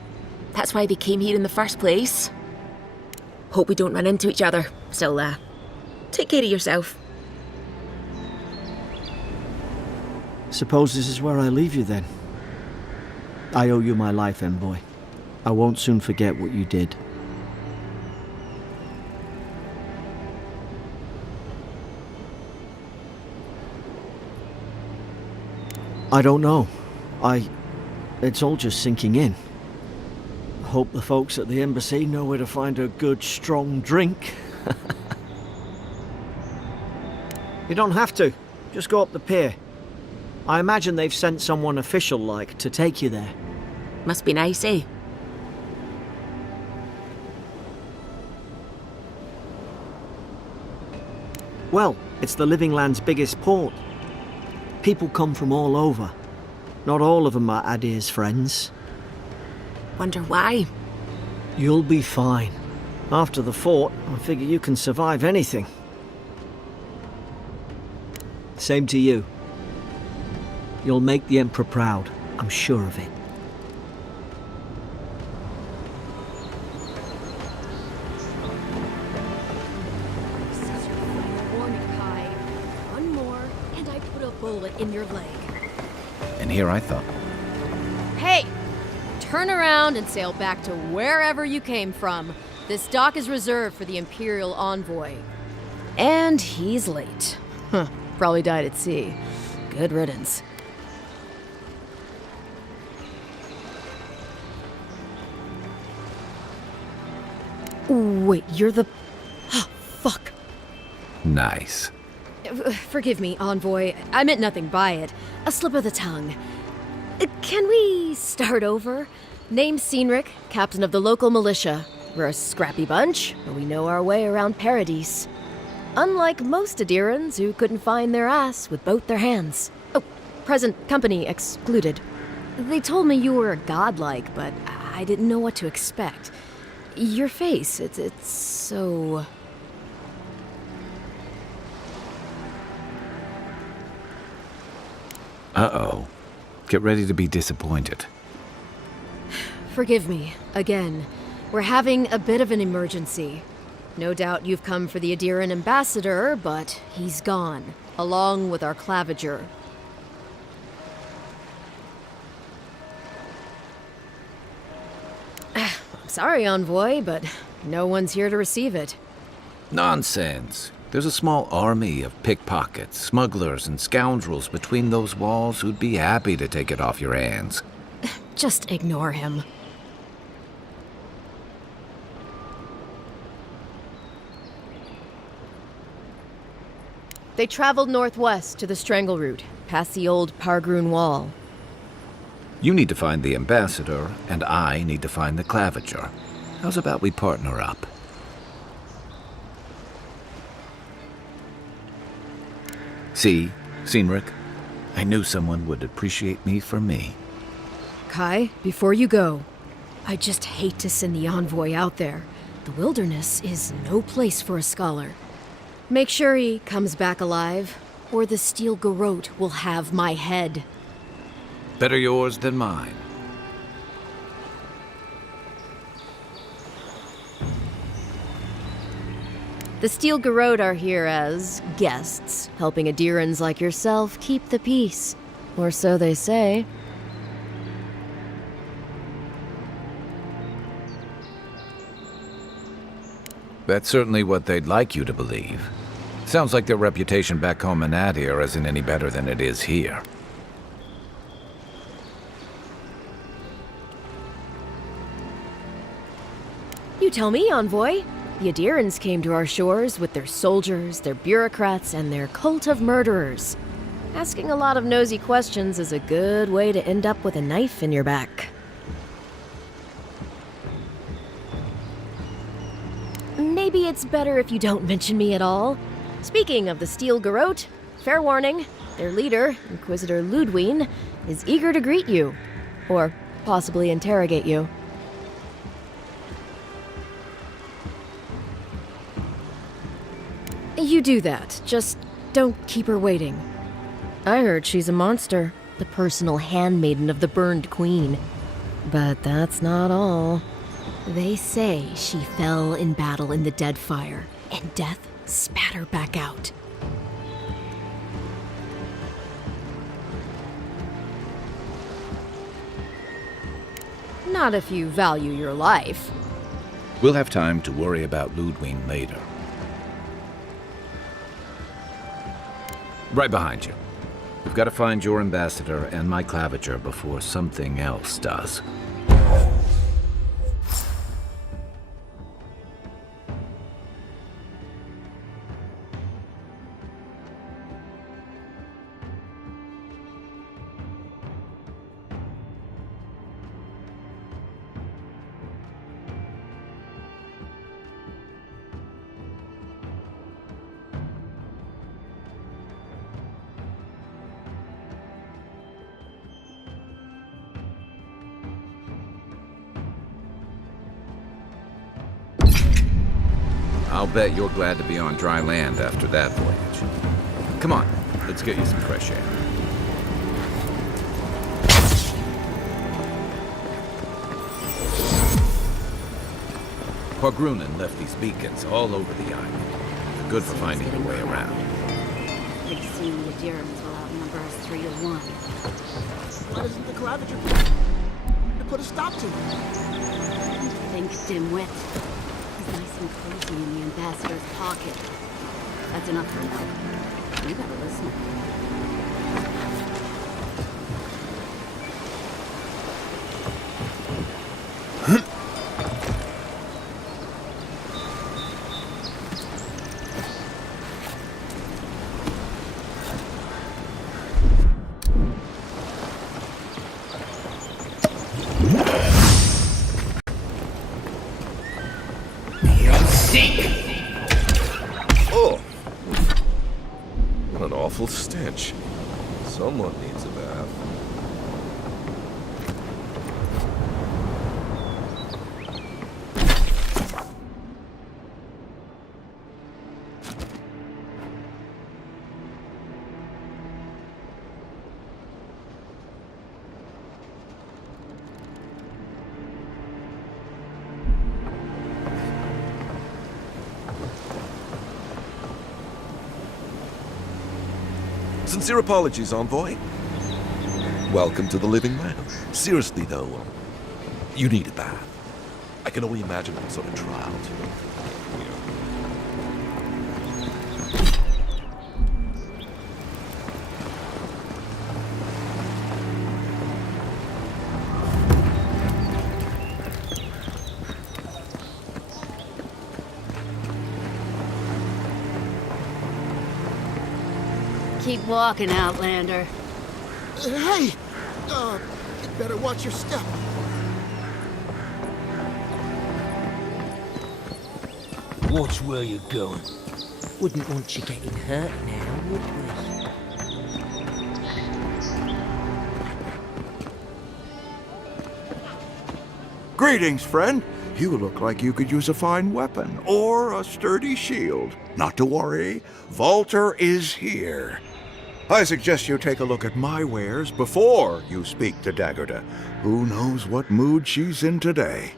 That's why they came here in the first place. Hope we don't run into each other, so take care of yourself. Suppose this is where I leave you then. I owe you my life, Envoy. I won't soon forget what you did. I don't know. It's all just sinking in. Hope the folks at the embassy know where to find a good, strong drink. You don't have to. Just go up the pier. I imagine they've sent someone official-like to take you there. Must be nice, eh? Well, it's the Living Land's biggest port. People come from all over. Not all of them are Adir's friends. Wonder why? You'll be fine. After the fort, I figure you can survive anything. Same to you. You'll make the Emperor proud, I'm sure of it. One more, and I put a bullet in your leg. And here I thought. Hey! Turn around and sail back to wherever you came from. This dock is reserved for the Imperial Envoy. And he's late. Huh, probably died at sea. Good riddance. Wait, you're the... Fuck. Nice. Forgive me, Envoy. I meant nothing by it. A slip of the tongue. Can we start over? Name's Cynric, captain of the local militia. We're a scrappy bunch, but we know our way around Paradise. Unlike most Adirans who couldn't find their ass with both their hands. Oh, present company excluded. They told me you were godlike, but I didn't know what to expect. Your face, it's so... Uh-oh. Get ready to be disappointed. Forgive me, again. We're having a bit of an emergency. No doubt you've come for the Adiran ambassador, but he's gone, along with our claviger. I'm sorry, Envoy, but no one's here to receive it. Nonsense. There's a small army of pickpockets, smugglers, and scoundrels between those walls who'd be happy to take it off your hands. Just ignore him. They traveled northwest to the Strangle Route, past the old Pargroon Wall. You need to find the ambassador, and I need to find the claviger. How's about we partner up? See, Cynric, I knew someone would appreciate me for me. Kai, before you go, I just hate to send the Envoy out there. The wilderness is no place for a scholar. Make sure he comes back alive, or the Steel Garrote will have my head. Better yours than mine. The Steel Garrote are here as guests, helping Adirans like yourself keep the peace. Or so they say. That's certainly what they'd like you to believe. Sounds like their reputation back home in Adir isn't any better than it is here. You tell me, Envoy. The Adirans came to our shores with their soldiers, their bureaucrats, and their cult of murderers. Asking a lot of nosy questions is a good way to end up with a knife in your back. Maybe it's better if you don't mention me at all. Speaking of the Steel Garrote, fair warning, their leader, Inquisitor Ludwine, is eager to greet you. Or possibly interrogate you. You do that. Just don't keep her waiting. I heard she's a monster, the personal handmaiden of the Burned Queen. But that's not all. They say she fell in battle in the Deadfire, and death spat her back out. Not if you value your life. We'll have time to worry about Ludwine later. Right behind you. We've got to find your ambassador and my claviger before something else does. I'll bet you're glad to be on dry land after that voyage. Come on, let's get you some fresh air. Pargrunen left these beacons all over the island. They're good for finding your way around. Pretty soon the Adirans will outnumber us 3-1. Why doesn't the claviger put a stop to it? Think, dimwit. He's nice and cozy in the ambassador's pocket. That's enough for now. You gotta listen. Oh! What an awful stench. Someone needs a bath. Sincere apologies, Envoy. Welcome to the living land. Seriously, though, you need a bath. I can only imagine what sort of trial to... Keep walking, Outlander. Hey! You better watch your step. Watch where you're going. Wouldn't want you getting hurt now, would we? Greetings, friend. You look like you could use a fine weapon or a sturdy shield. Not to worry, Walter is here. I suggest you take a look at my wares before you speak to Dagerda. Who knows what mood she's in today?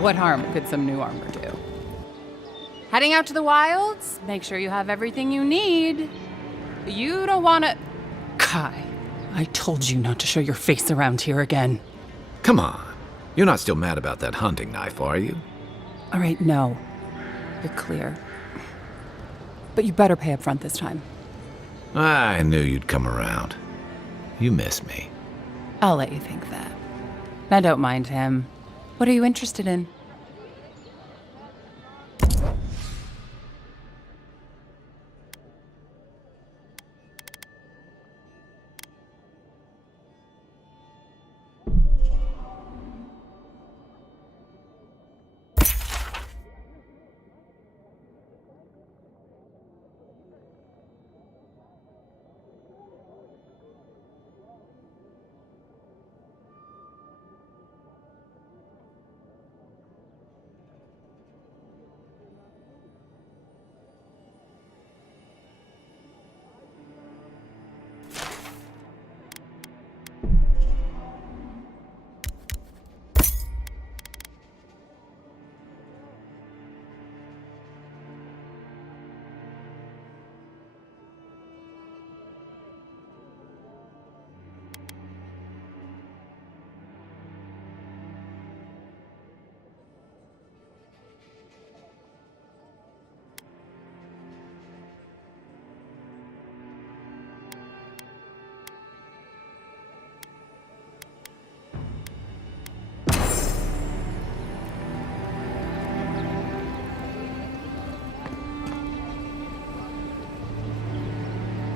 What harm could some new armor do? Heading out to the wilds? Make sure you have everything you need. You don't want to... Kai, I told you not to show your face around here again. Come on. You're not still mad about that hunting knife, are you? All right, no. You're clear. But you better pay up front this time. I knew you'd come around. You miss me. I'll let you think that. Now don't mind him. What are you interested in?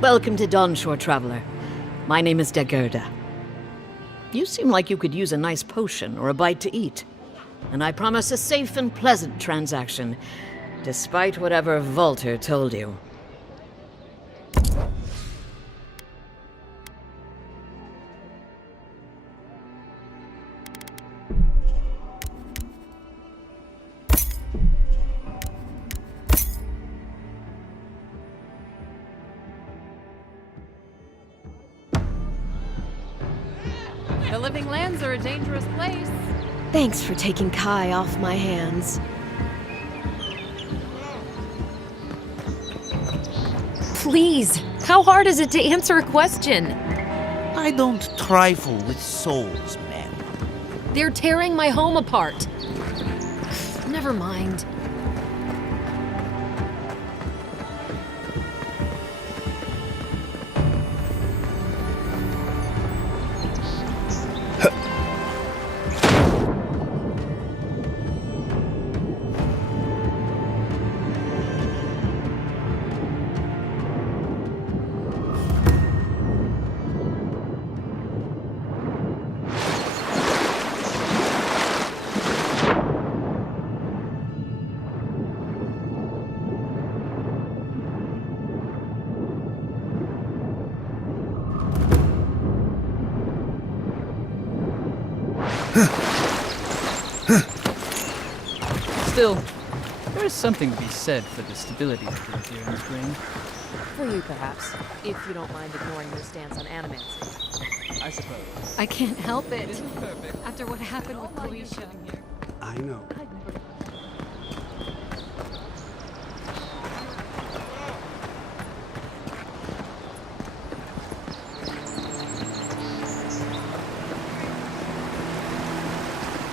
Welcome to Dawnshore, traveler. My name is Dagerda. You seem like you could use a nice potion or a bite to eat. And I promise a safe and pleasant transaction, despite whatever Walter told you. The living lands are a dangerous place. Thanks for taking Kai off my hands. Please, how hard is it to answer a question? I don't trifle with souls, ma'am. They're tearing my home apart. Never mind. Still, there is something to be said for the stability that the Adherents bring. For you, perhaps, if you don't mind ignoring your stance on animancy. I suppose. I can't help it. Isn't perfect. After what happened with Felicia. I know.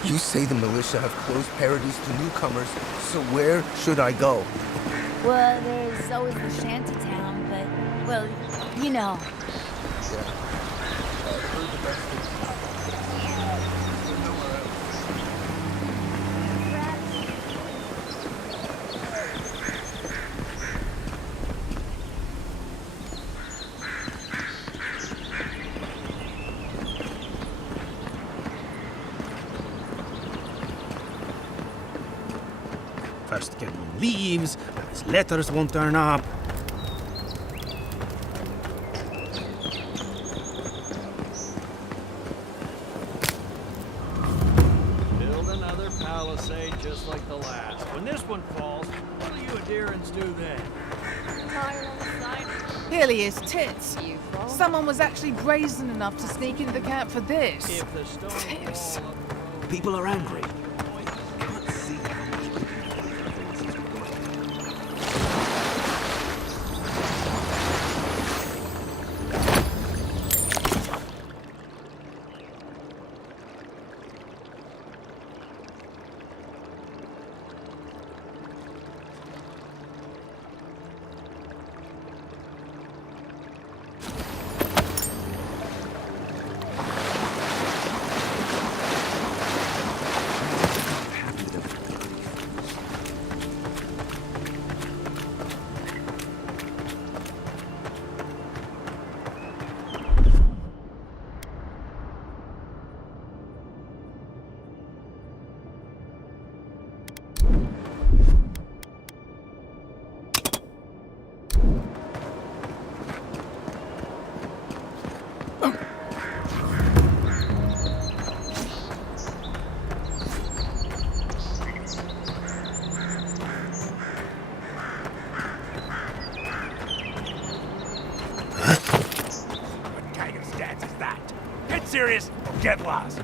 You say the militia have closed Paradise to newcomers, so where should I go? Well, there's always the shanty town, but, well, you know. Yeah. I've heard the best things. Nowhere else. First Kedron leaves, then his letters won't turn up. Build another palisade just like the last. When this one falls, what do you adherents do then? Hilly is tits. Someone was actually brazen enough to sneak into the camp for this. If the stone Tits. People are angry. Serious, or get lost.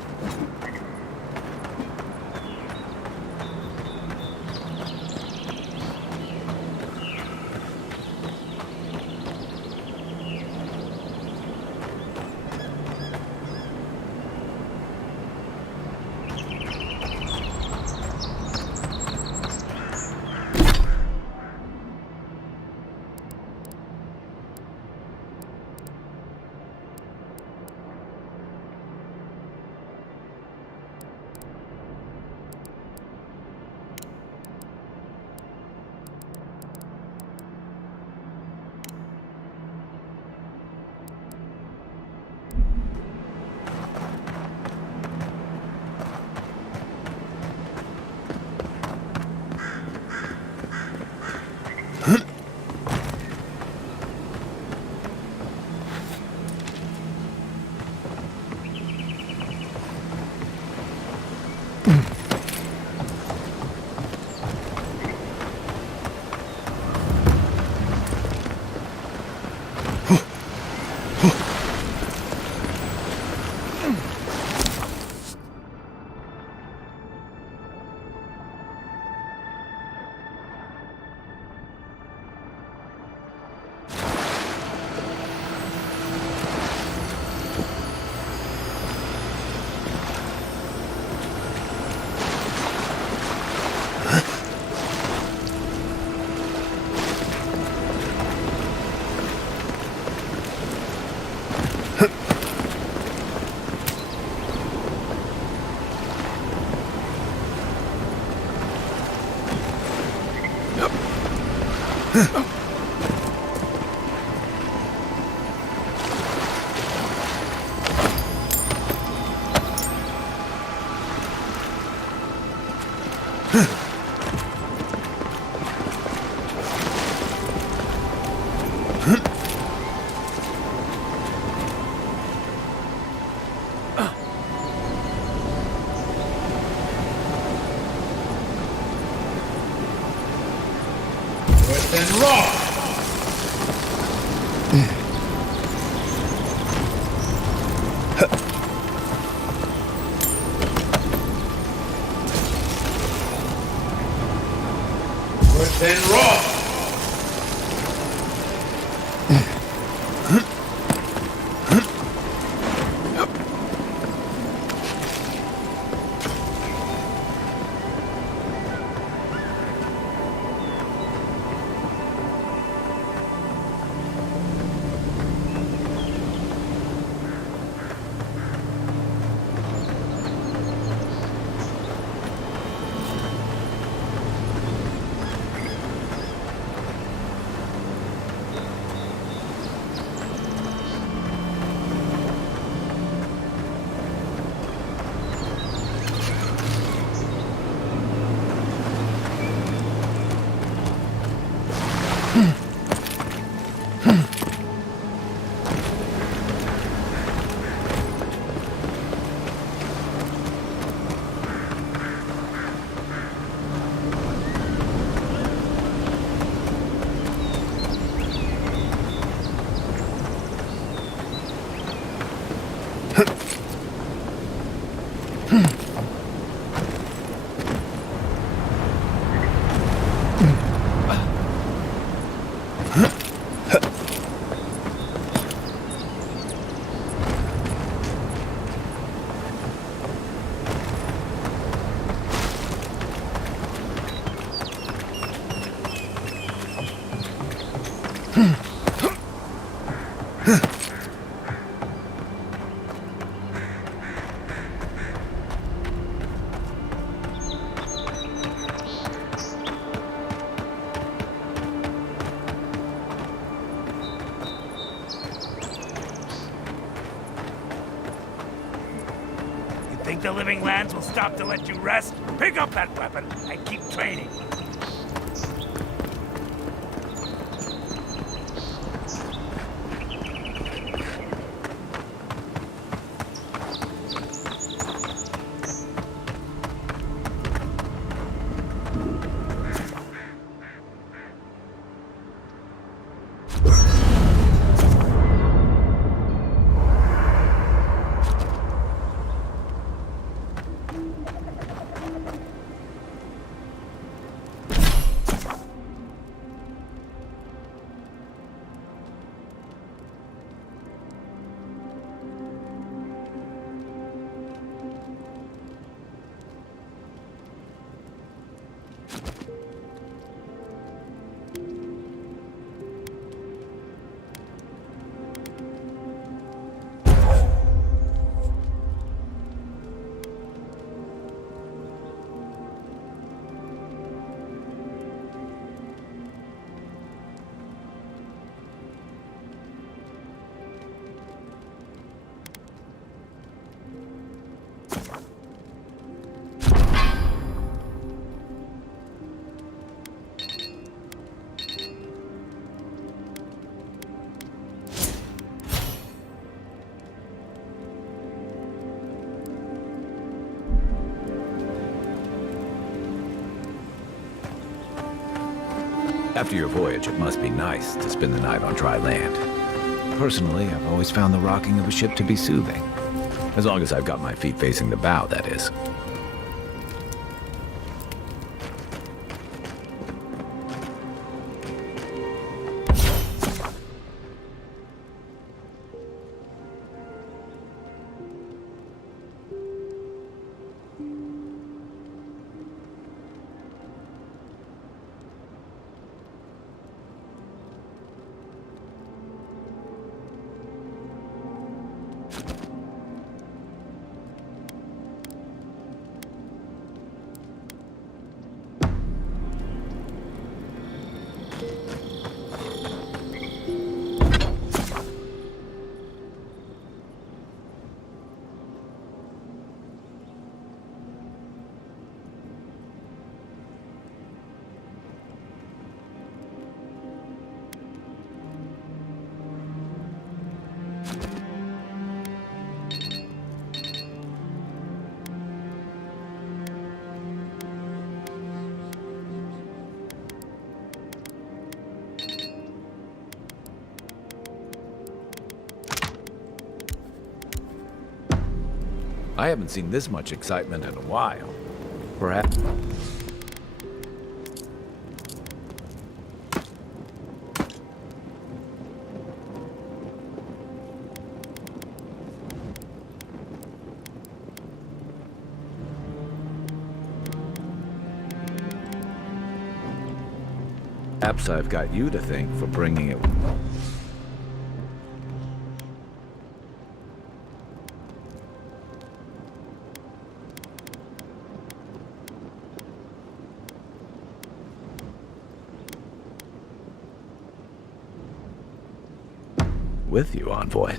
Then roll! Then roll! Think the living lands will stop to let you rest? Pick up that weapon and keep training. After your voyage, it must be nice to spend the night on dry land. Personally, I've always found the rocking of a ship to be soothing. As long as I've got my feet facing the bow, that is. I haven't seen this much excitement in a while. Perhaps... Perhaps I've got you to thank for bringing it. With you, Envoy.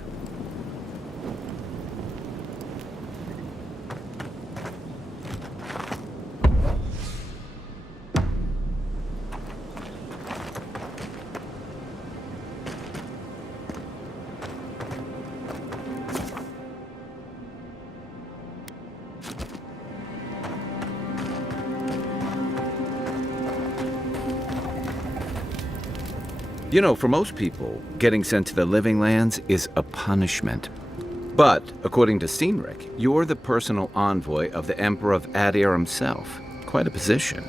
You know, for most people, getting sent to the Living Lands is a punishment. But, according to Cynric, you're the personal envoy of the Emperor of Adir himself. Quite a position.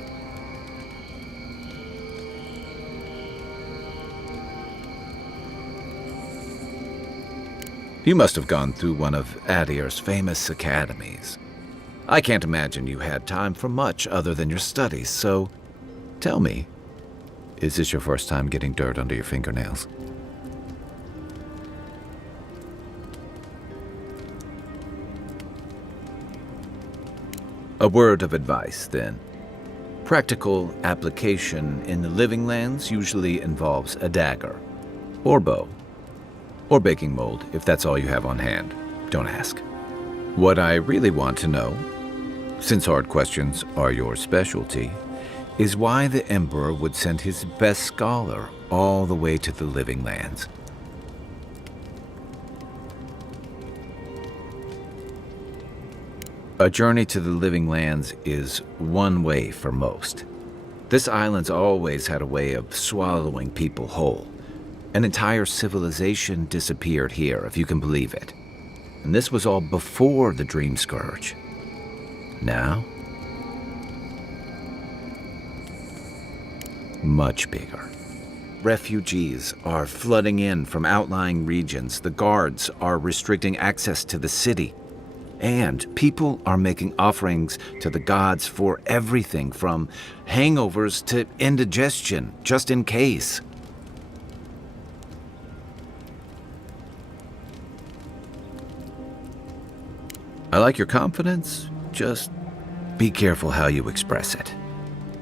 You must have gone through one of Adir's famous academies. I can't imagine you had time for much other than your studies, so tell me, is this your first time getting dirt under your fingernails? A word of advice, then. Practical application in the Living Lands usually involves a dagger, or bow, or baking mold, if that's all you have on hand. Don't ask. What I really want to know, since hard questions are your specialty, is why the Emperor would send his best scholar all the way to the Living Lands. A journey to the Living Lands is one way for most. This island's always had a way of swallowing people whole. An entire civilization disappeared here, if you can believe it. And this was all before the Dream Scourge. Now, much bigger. Refugees are flooding in from outlying regions. The guards are restricting access to the city. And people are making offerings to the gods for everything from hangovers to indigestion, just in case. I like your confidence, just be careful how you express it.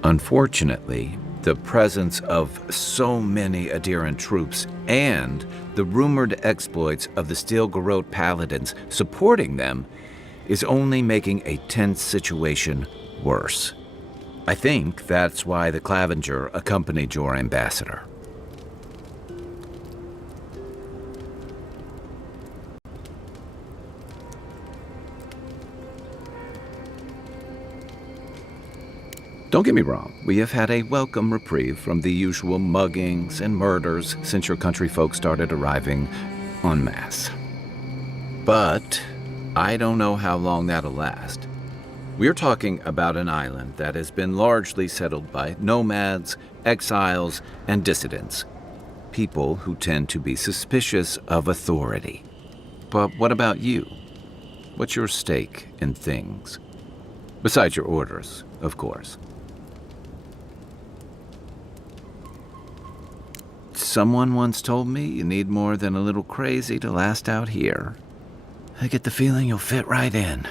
Unfortunately, the presence of so many Adiran troops and the rumored exploits of the Steel-Garrote paladins supporting them is only making a tense situation worse. I think that's why the Clavenger accompanied your ambassador. Don't get me wrong, we have had a welcome reprieve from the usual muggings and murders since your country folk started arriving en masse. But I don't know how long that'll last. We're talking about an island that has been largely settled by nomads, exiles, and dissidents. People who tend to be suspicious of authority. But what about you? What's your stake in things? Besides your orders, of course. Someone once told me you need more than a little crazy to last out here. I get the feeling you'll fit right in.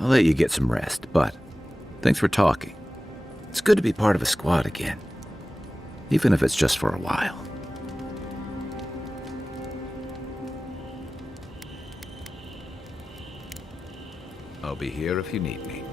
I'll let you get some rest, but thanks for talking. It's good to be part of a squad again, even if it's just for a while. I'll be here if you need me.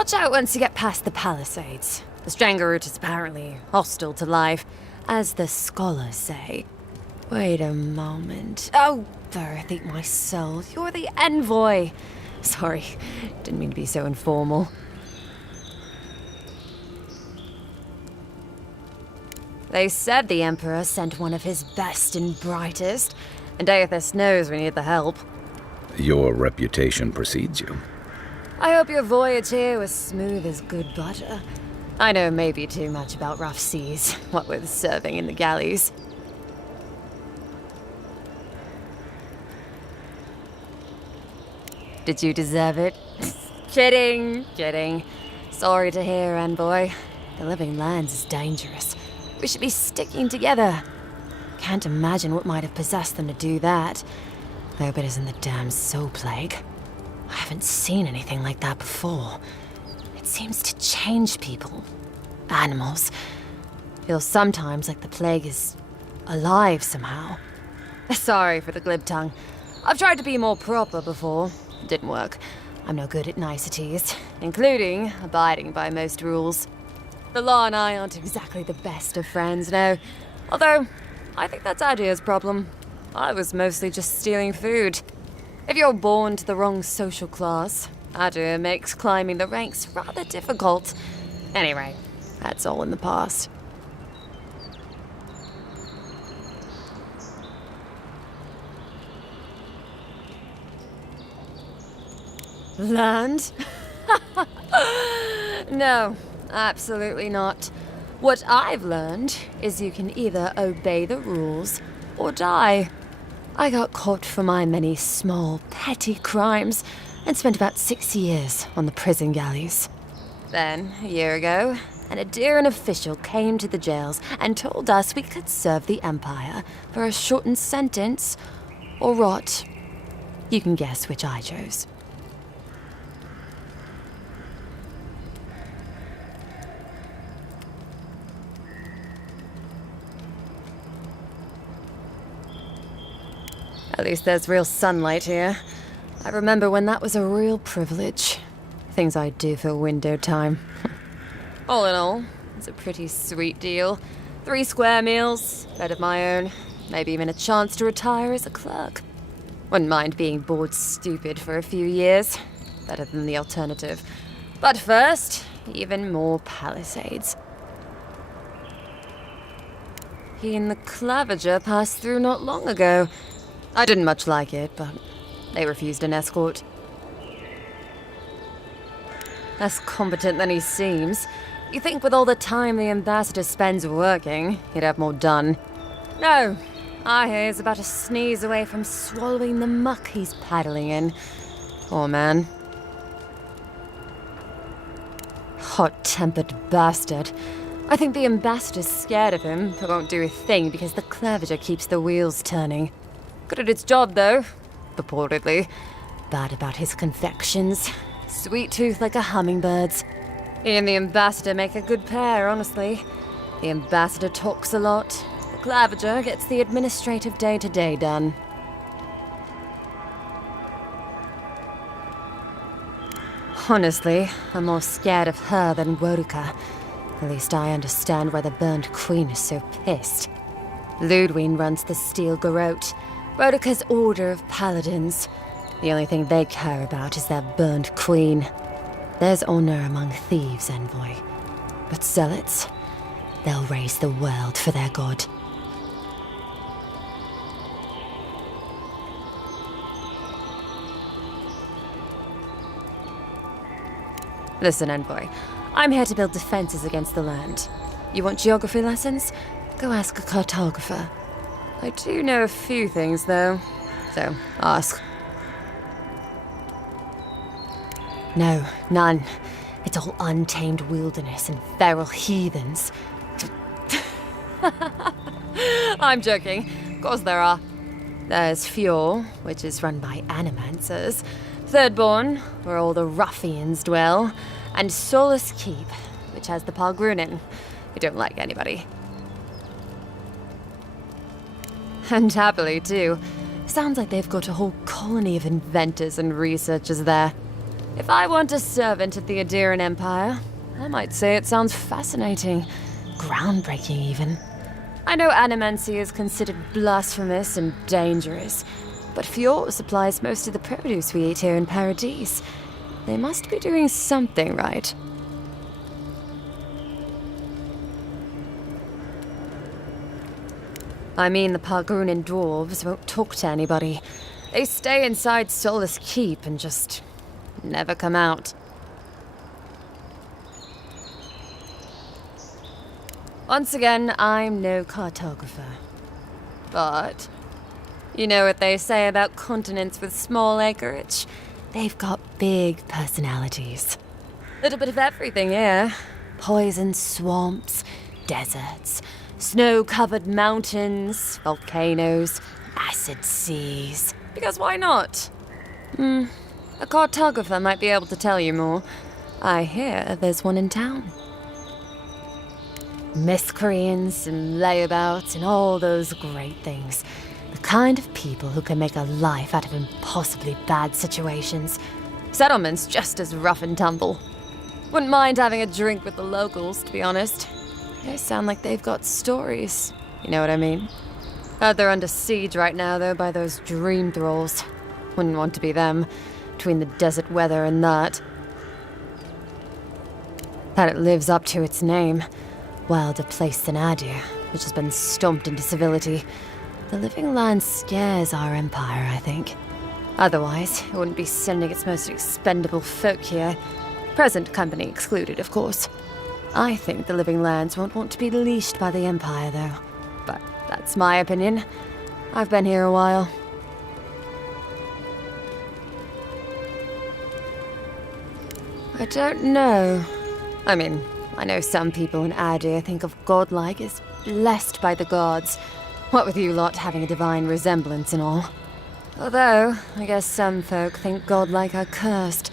Watch out once you get past the palisades. The Stranger route is apparently hostile to life, as the scholars say. Wait a moment. Oh, Earth, eat my soul. You're the envoy. Sorry, didn't mean to be so informal. They said the Emperor sent one of his best and brightest, and Aethys knows we need the help. Your reputation precedes you. I hope your voyage here was smooth as good butter. I know maybe too much about rough seas, what with serving in the galleys. Did you deserve it? Kidding, kidding. Sorry to hear, envoy. The living lands is dangerous. We should be sticking together. Can't imagine what might have possessed them to do that. I hope it isn't the damn soul plague. I haven't seen anything like that before. It seems to change people. Animals. Feels sometimes like the plague is alive somehow. Sorry for the glib tongue. I've tried to be more proper before. Didn't work. I'm no good at niceties, including abiding by most rules. The law and I aren't exactly the best of friends now. Although, I think that's Adia's problem. I was mostly just stealing food. If you're born to the wrong social class, Adia makes climbing the ranks rather difficult. Anyway, that's all in the past. Land? No, absolutely not. What I've learned is you can either obey the rules or die. I got caught for my many small, petty crimes and spent about 6 years on the prison galleys. Then, a year ago, an Adiran official came to the jails and told us we could serve the Empire for a shortened sentence or rot. You can guess which I chose. At least there's real sunlight here. I remember when that was a real privilege. Things I'd do for window time. All in all, it's a pretty sweet deal. 3 square meals, bed of my own, maybe even a chance to retire as a clerk. Wouldn't mind being bored stupid for a few years. Better than the alternative. But first, even more palisades. He and the Clavager passed through not long ago. I didn't much like it, but they refused an escort. Less competent than he seems. You think with all the time the ambassador spends working, he'd have more done. No, I hear he's about to sneeze away from swallowing the muck he's paddling in. Poor man. Hot-tempered bastard. I think the ambassador's scared of him, but won't do a thing because the Clavager keeps the wheels turning. Good at its job, though. Purportedly. Bad about his confections. Sweet tooth like a hummingbird's. He and the ambassador make a good pair, honestly. The ambassador talks a lot. The Clavager gets the administrative day-to-day done. Honestly, I'm more scared of her than Wodica. At least I understand why the Burned Queen is so pissed. Ludwig runs the Steel Garrote, Wodica's order of paladins. The only thing they care about is their Burned Queen. There's honor among thieves, envoy. But zealots, they'll raise the world for their god. Listen, envoy. I'm here to build defenses against the land. You want geography lessons? Go ask a cartographer. I do know a few things, though. So, ask. No, none. It's all untamed wilderness and feral heathens. I'm joking. Of course there are. There's Fjord, which is run by animancers. Thirdborn, where all the ruffians dwell. And Solus Keep, which has the Palgrunin, who don't like anybody. And happily, too. Sounds like they've got a whole colony of inventors and researchers there. If I want a servant of the Adairan Empire, I might say it sounds fascinating. Groundbreaking, even. I know animancy is considered blasphemous and dangerous, but Fjord supplies most of the produce we eat here in Paradise. They must be doing something right. I mean, the Pargrunin dwarves won't talk to anybody. They stay inside Solace Keep and just never come out. Once again, I'm no cartographer. But you know what they say about continents with small acreage? They've got big personalities. Little bit of everything here. Poison swamps, deserts, snow-covered mountains, volcanoes, acid seas. Because why not? A cartographer might be able to tell you more. I hear there's one in town. Miscreants and layabouts and all those great things. The kind of people who can make a life out of impossibly bad situations. Settlements just as rough and tumble. Wouldn't mind having a drink with the locals, to be honest. They sound like they've got stories. You know what I mean? Heard they're under siege right now, though, by those dream thralls. Wouldn't want to be them, between the desert weather and that. That it lives up to its name. Wilder place than Adir, which has been stomped into civility. The living land scares our empire, I think. Otherwise, it wouldn't be sending its most expendable folk here. Present company excluded, of course. I think the living lands won't want to be leashed by the empire, though. But that's my opinion. I've been here a while. I don't know. I mean, I know some people in Adir think of godlike as blessed by the gods. What with you lot having a divine resemblance and all. Although, I guess some folk think godlike are cursed.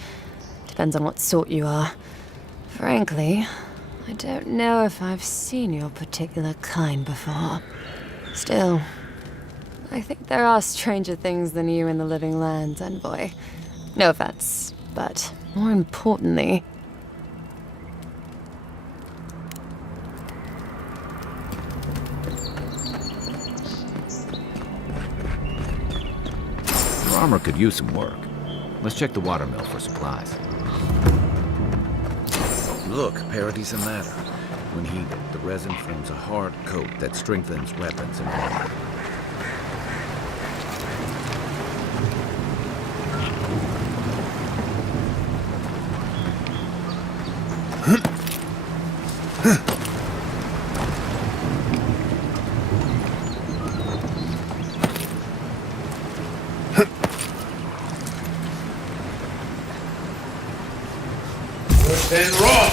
Depends on what sort you are. Frankly, I don't know if I've seen your particular kind before. Still, I think there are stranger things than you in the living lands, envoy. No offense, but more importantly... Your armor could use some work. Let's check the watermill for supplies. Look, Paradise and matter. When heated, the resin forms a hard coat that strengthens weapons and armor.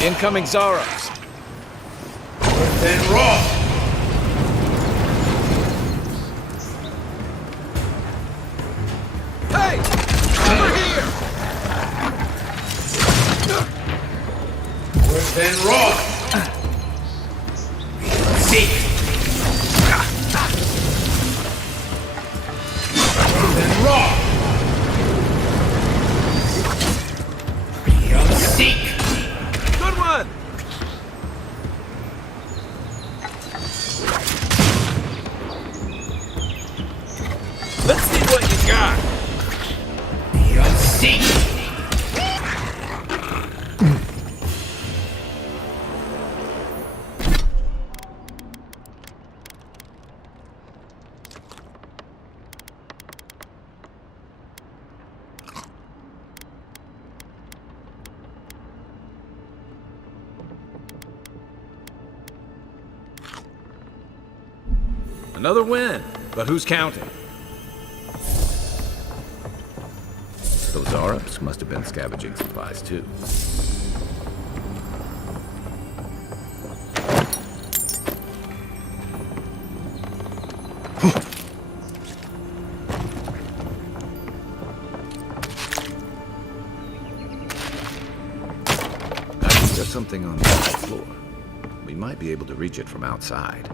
Incoming Zaros. Then raw. Hey! Over here! Then raw. Seek. Then raw. Seek. Good one! Let's see what you got. You'll see. Another win, but who's counting? Those Arabs must have been scavenging supplies too. I think there's something on the floor. We might be able to reach it from outside.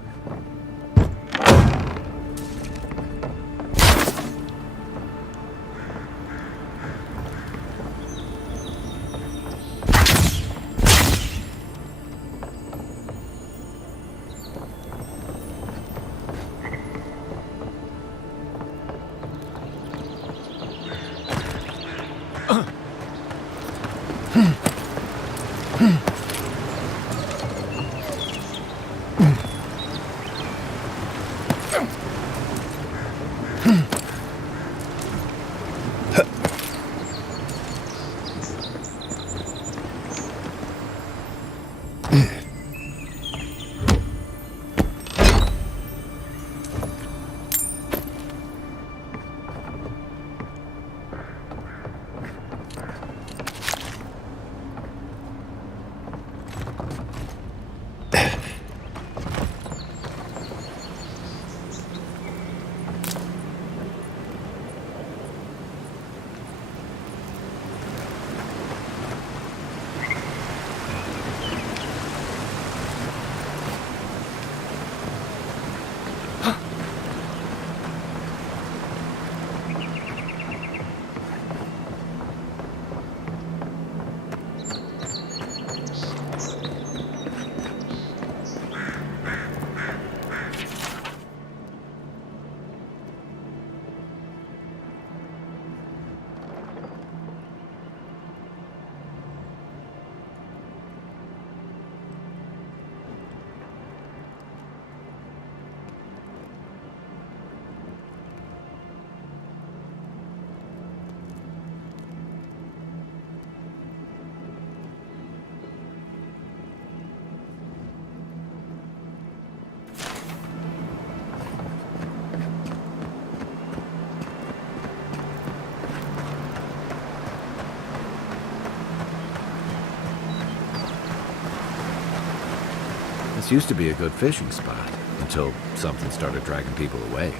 This used to be a good fishing spot until something started dragging people away.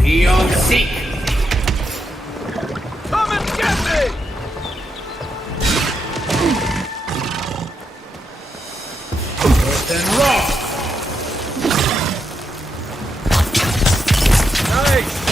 Beyond seek. Come and get me! Earth and rock. Nice.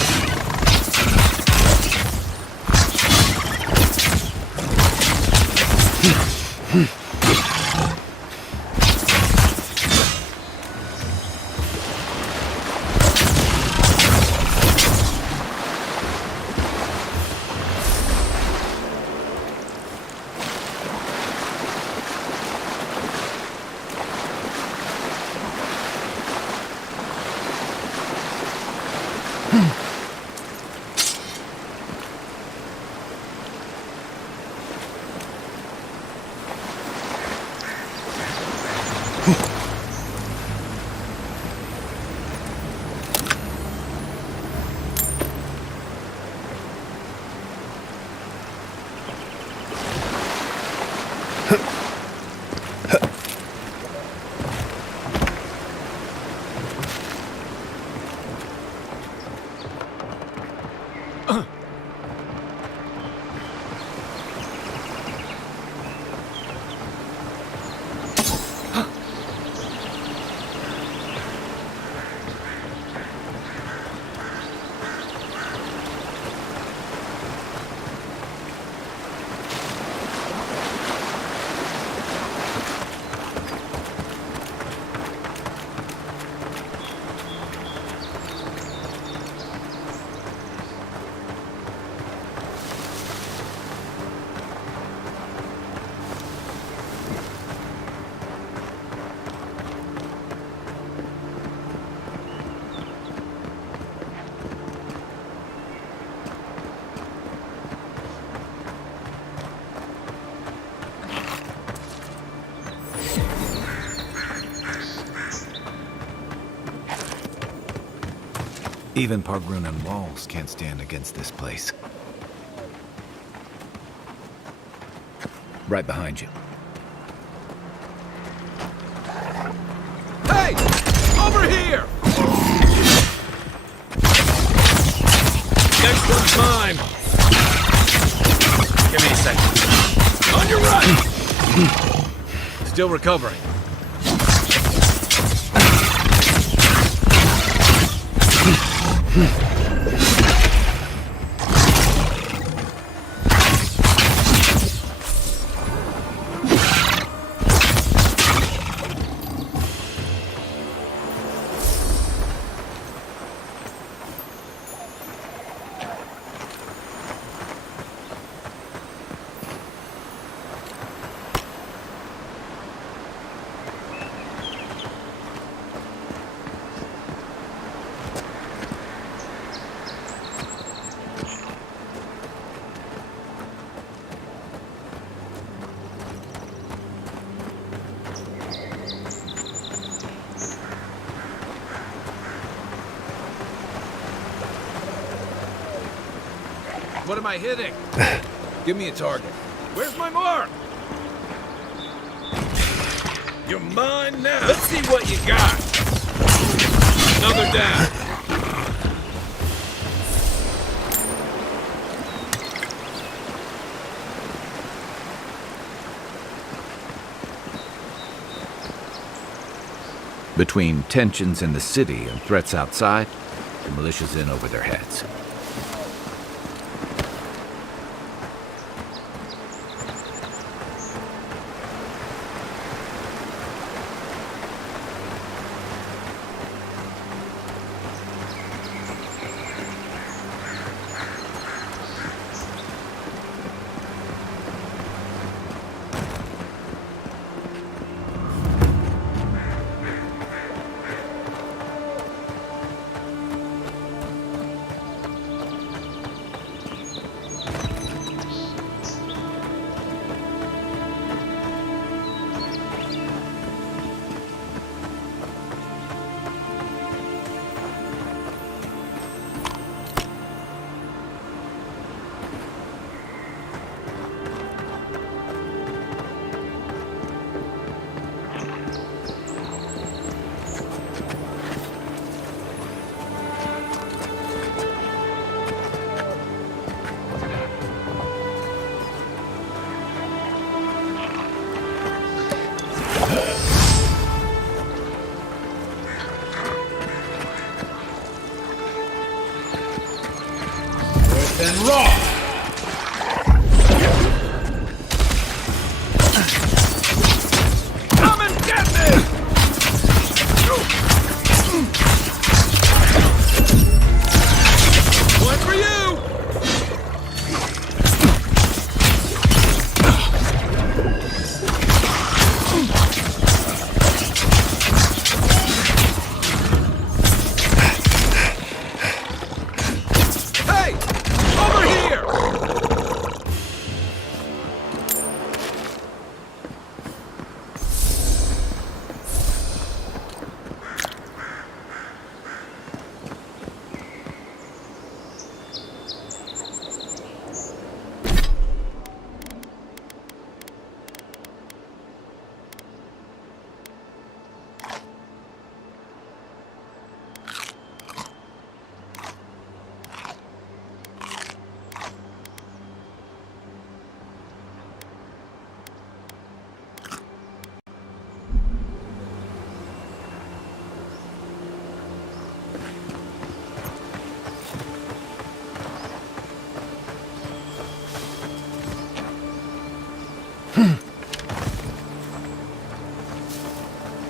Even Pargrunan walls can't stand against this place. Right behind you. Hey! Over here! Next one's mine! Give me a second. On your right! Still recovering. What am I hitting? Give me a target. Where's my mark? You're mine now. Let's see what you got. Another down. Between tensions in the city and threats outside, the militia's in over their heads. then raw! Come and get me! One for you! Hey! Over here!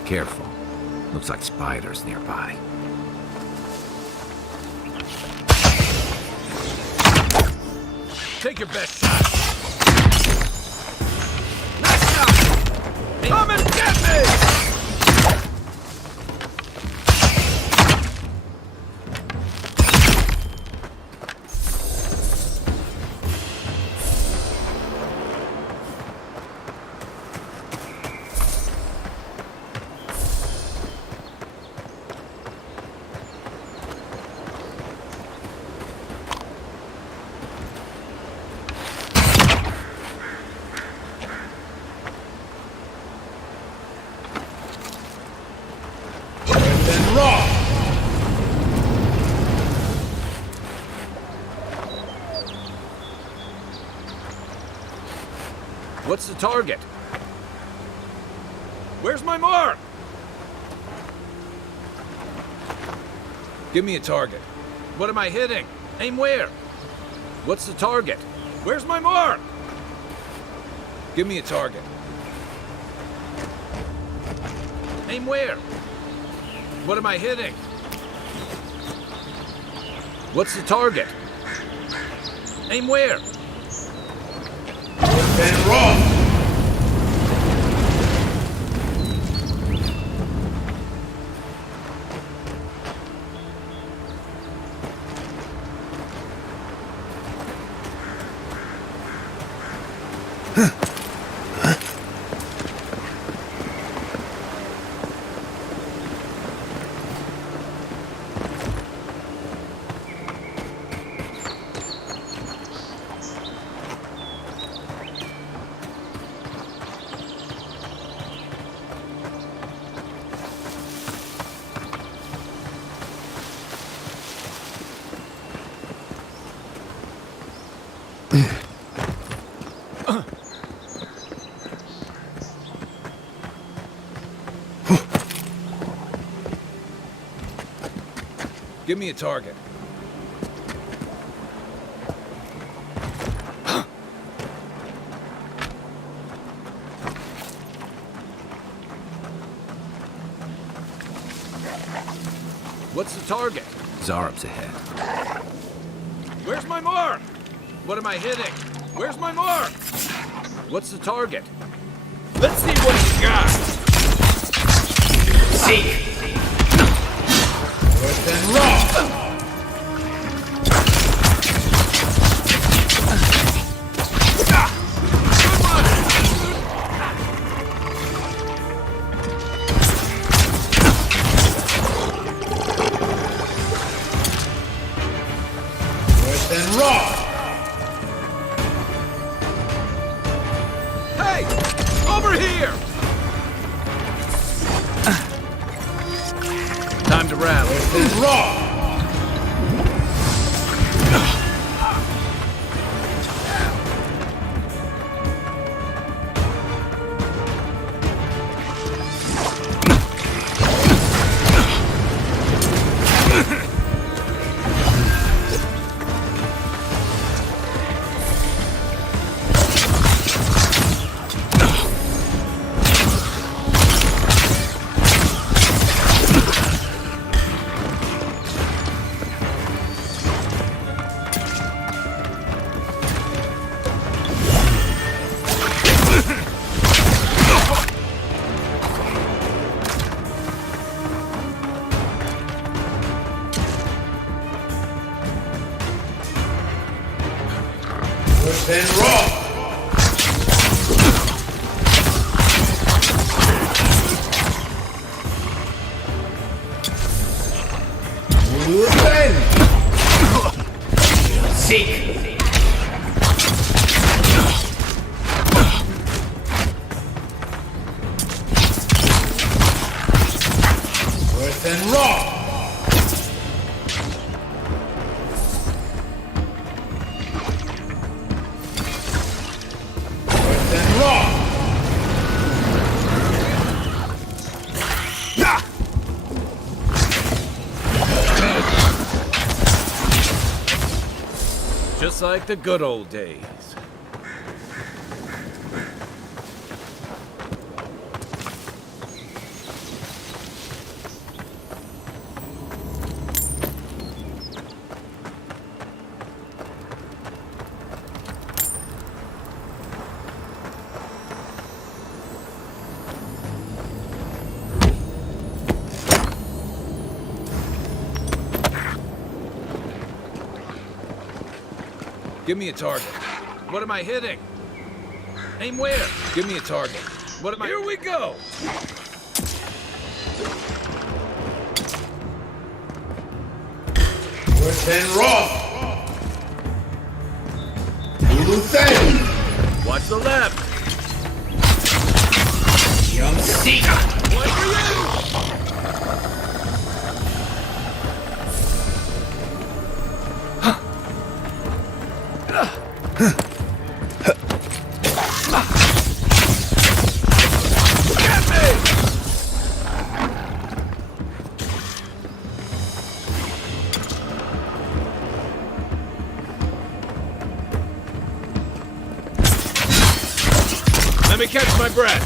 Careful. Looks like spiders nearby. Take your best shot. Nice shot! Come and get me! Then raw! What's the target? Where's my mark? Give me a target. What am I hitting? Aim where? What's the target? Where's my mark? Give me a target. Aim where? What am I hitting? What's the target? Aim where? Then raw! Give me a target. What's the target? Zarub's ahead. Where's my mark? What am I hitting? Where's my mark? What's the target? Let's see what you got. Seek! Worse than raw! Worse than raw! Hey! Over here! Time to rally. Worse than raw! and rock! Listen! Seek! Earth and rock! Earth and rock! Just like the good old days. Give me a target. What am I hitting? Aim where? Give me a target. What am I? Here we go! Earth and rock! Listen! Watch the left! Young Seeker! One for you! Let me catch my breath.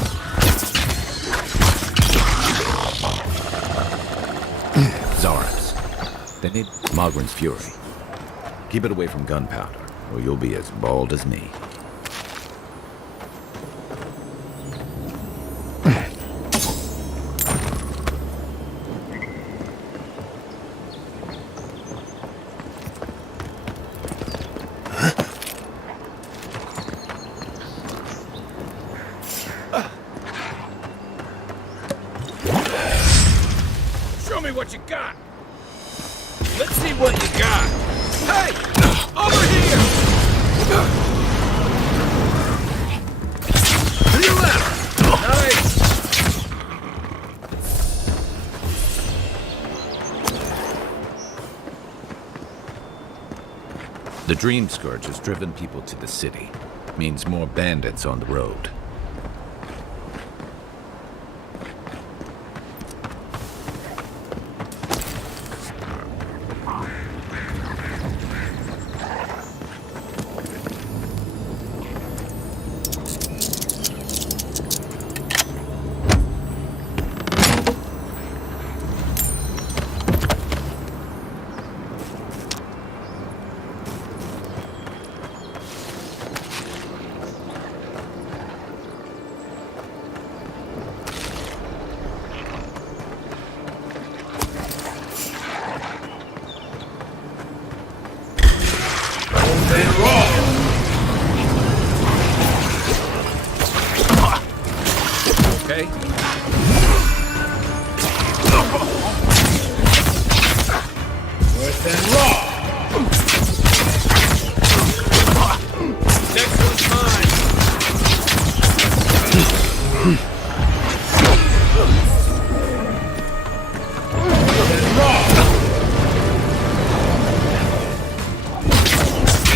Zara's. They need Mogren's fury. Keep it away from gunpowder, or you'll be as bald as me. Show me what you got. Let's see what you got. Hey! Over here! To your left! Nice! The Dream Scourge has driven people to the city. Means more bandits on the road. Okay. Earth and rock! Next one's mine. Earth and rock!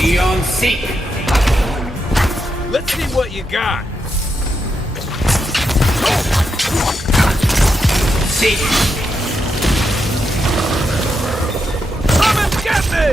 Beyond seek! Let's see what you got. Seek! Come and get me!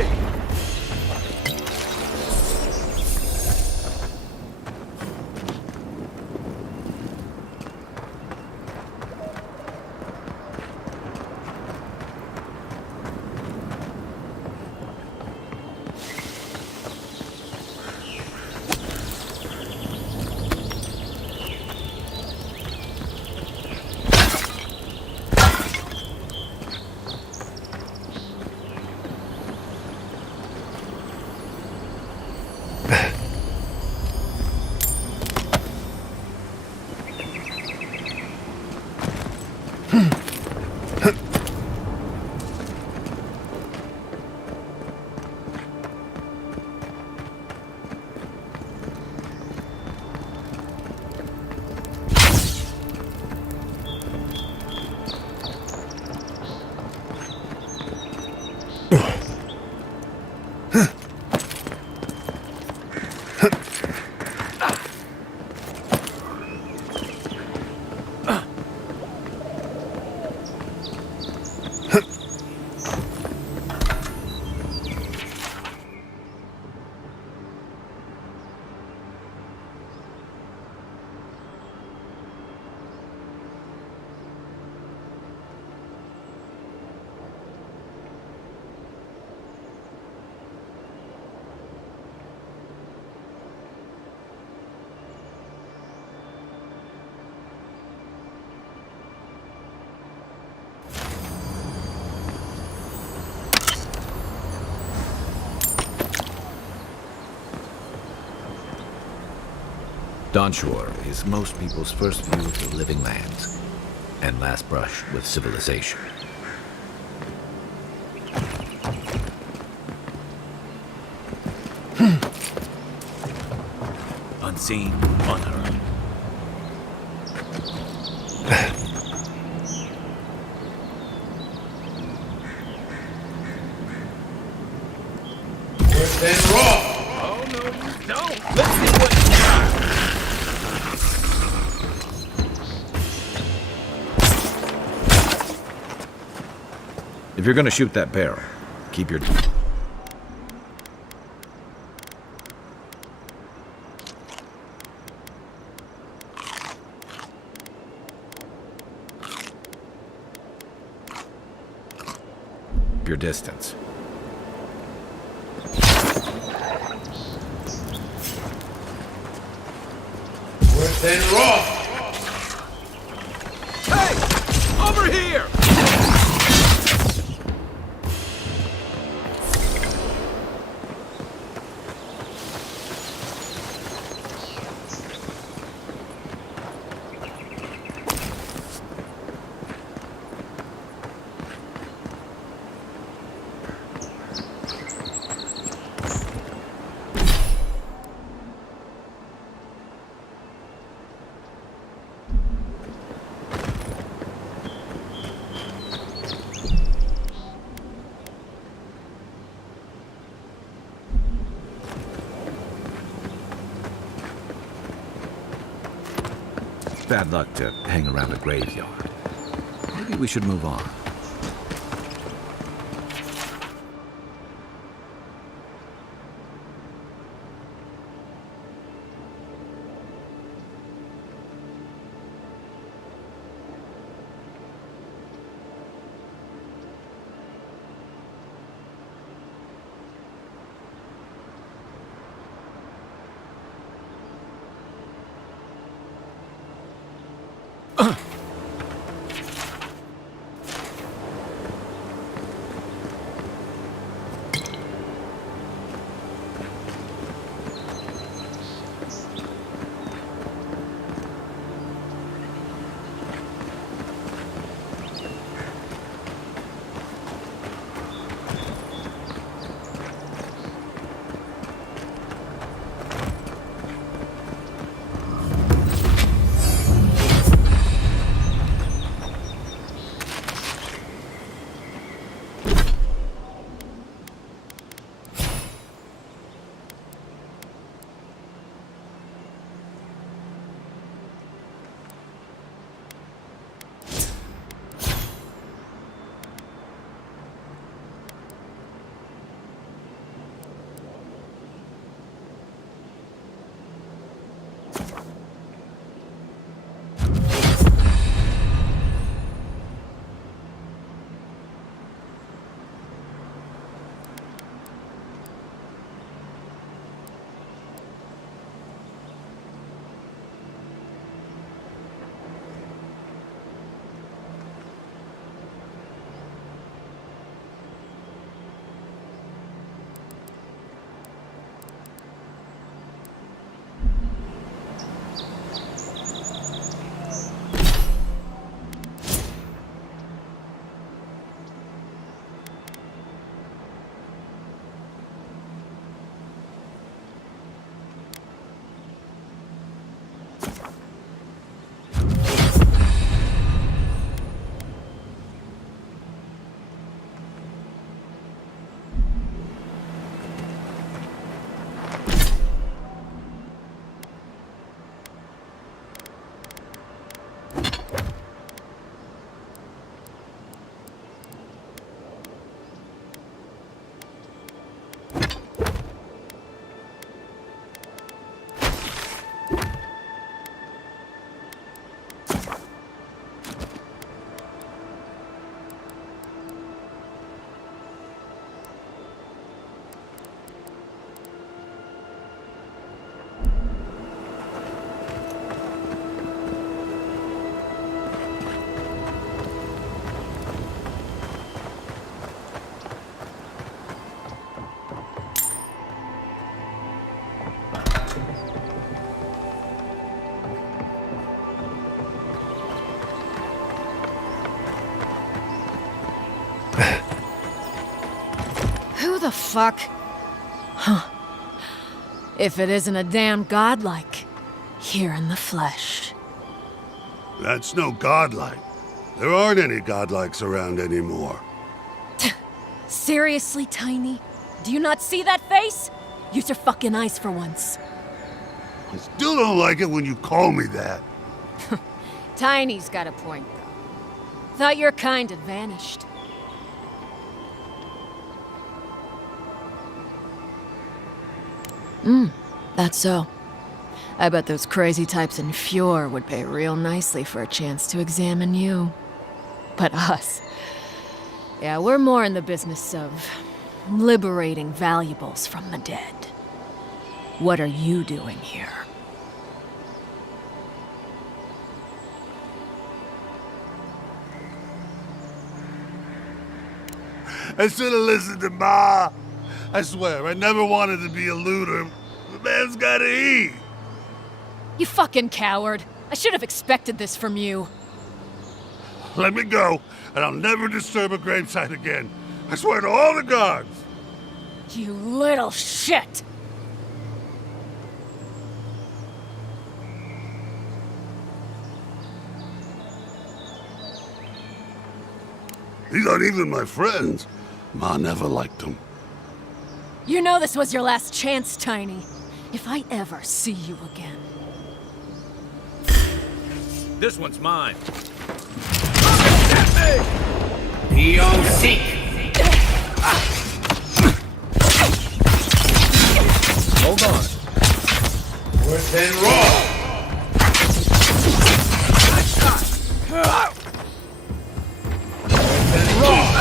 Dawnshore is most people's first view of the living lands and last brush with civilization. Unseen, unheard. Worse than raw. Oh, no, you don't. Let's see what you got. If you're gonna shoot that barrel, keep your... your distance. Worse than raw. Hey! Over here! Bad luck to hang around a graveyard. Maybe we should move on. The fuck? Huh. If it isn't a damn godlike, here in the flesh. That's no godlike. There aren't any godlikes around anymore. Seriously, Tiny? Do you not see that face? Use your fucking eyes for once. I still don't like it when you call me that. Tiny's got a point, though. Thought your kind had vanished. That's so. I bet those crazy types in Fjord would pay real nicely for a chance to examine you. But us... yeah, we're more in the business of liberating valuables from the dead. What are you doing here? I should have listened to Ma. I swear, I never wanted to be a looter. The man's gotta eat. You fucking coward. I should have expected this from you. Let me go, and I'll never disturb a gravesite again. I swear to all the gods. You little shit! These aren't even my friends. Ma never liked them. You know this was your last chance, Tiny. If I ever see you again. This one's mine. Seek. Hold on. Worse than raw. Worse than raw.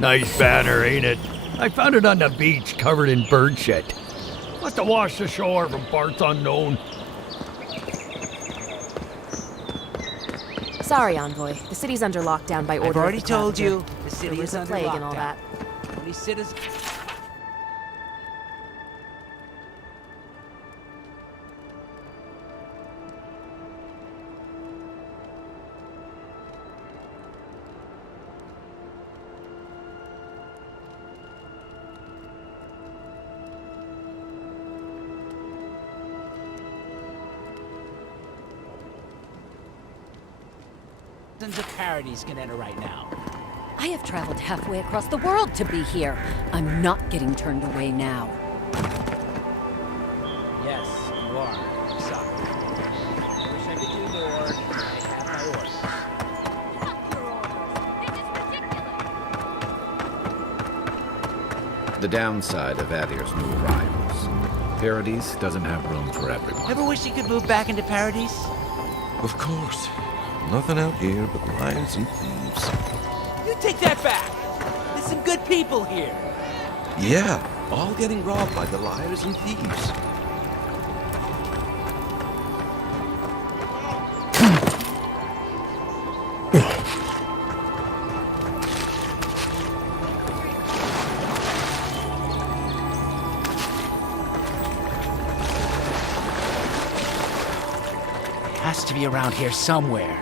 Nice banner, ain't it? I found it on the beach, covered in bird shit. Must have washed ashore from parts unknown. Sorry, Envoy. The city's under lockdown by order I've already of the told Capital. you. The city There was is a under plague lockdown. and all that. Only citizens... of parodies can enter right now. I have traveled halfway across the world to be here. I'm not getting turned away now. Yes, you are. Sorry. I wish I could do more. I have my orders. The downside of Adir's new arrivals. Paradise doesn't have room for everyone. Ever wish you could move back into Paradise? Of course. Nothing out here but liars and thieves. You take that back! There's some good people here. Yeah, all getting robbed by the liars and thieves. Has to be around here somewhere.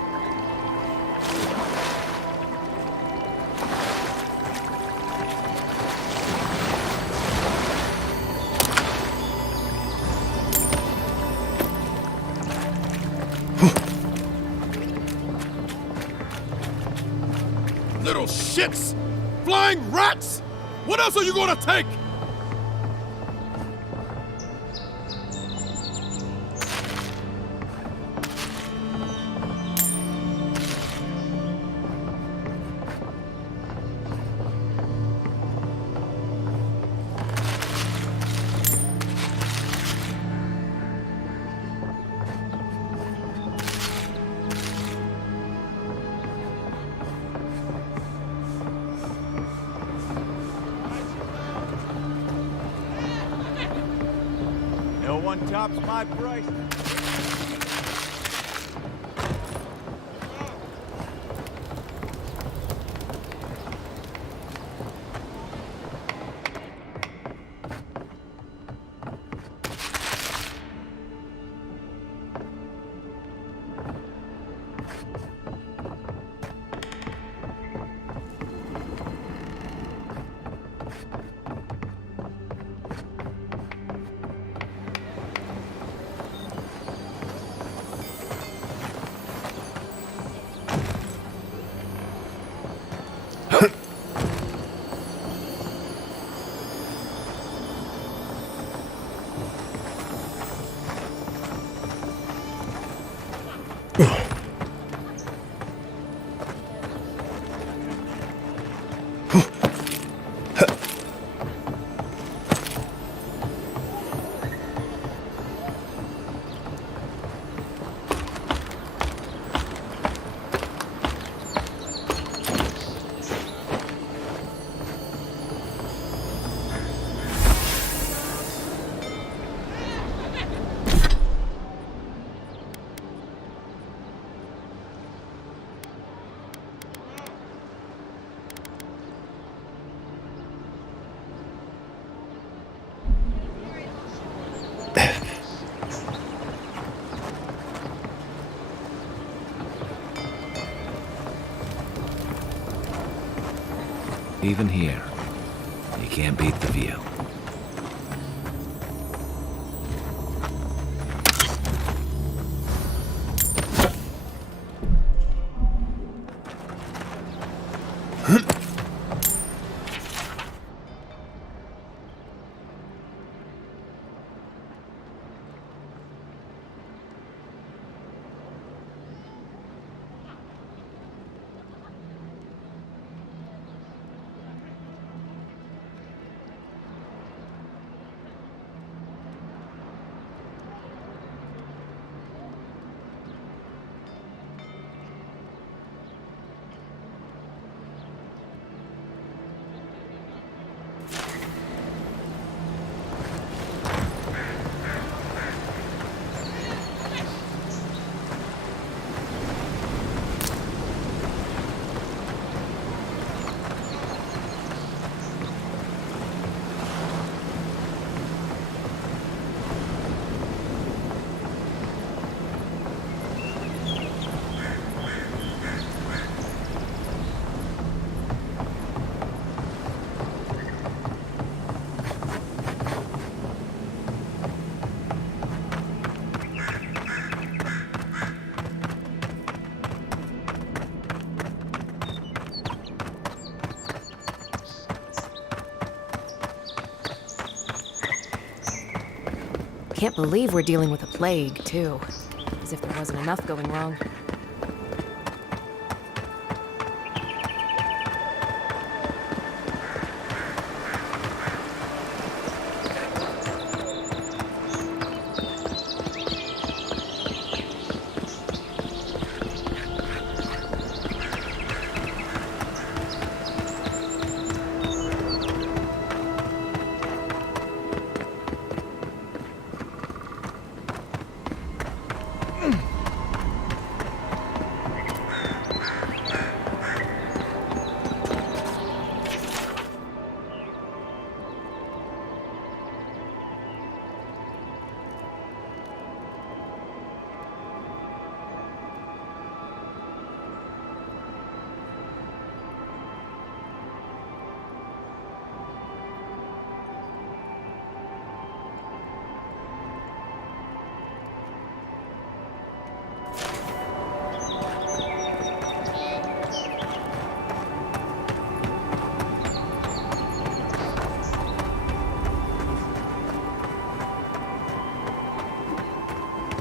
Little shits! Flying rats! What else are you gonna take? No one tops my price. Even here, you can't beat the view. Can't believe we're dealing with a plague, too. As if there wasn't enough going wrong.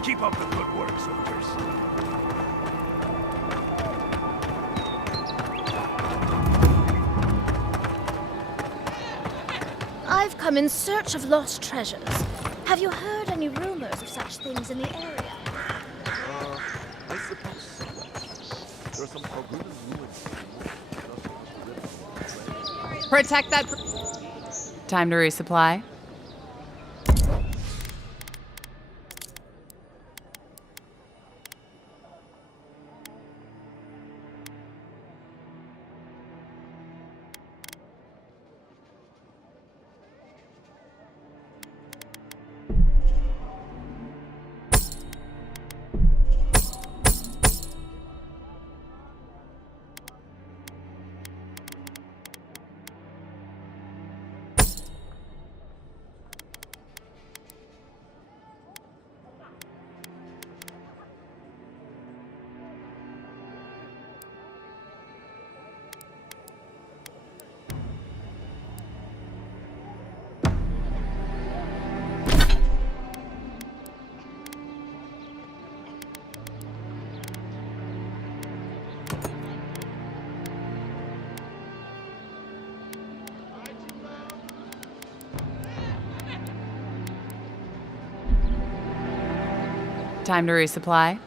Keep up the good work, soldiers. I've come in search of lost treasures. Have you heard any rumors of such things in the area? I suppose so. There are some forbidden ruins. Protect that. Time to resupply. Time to resupply.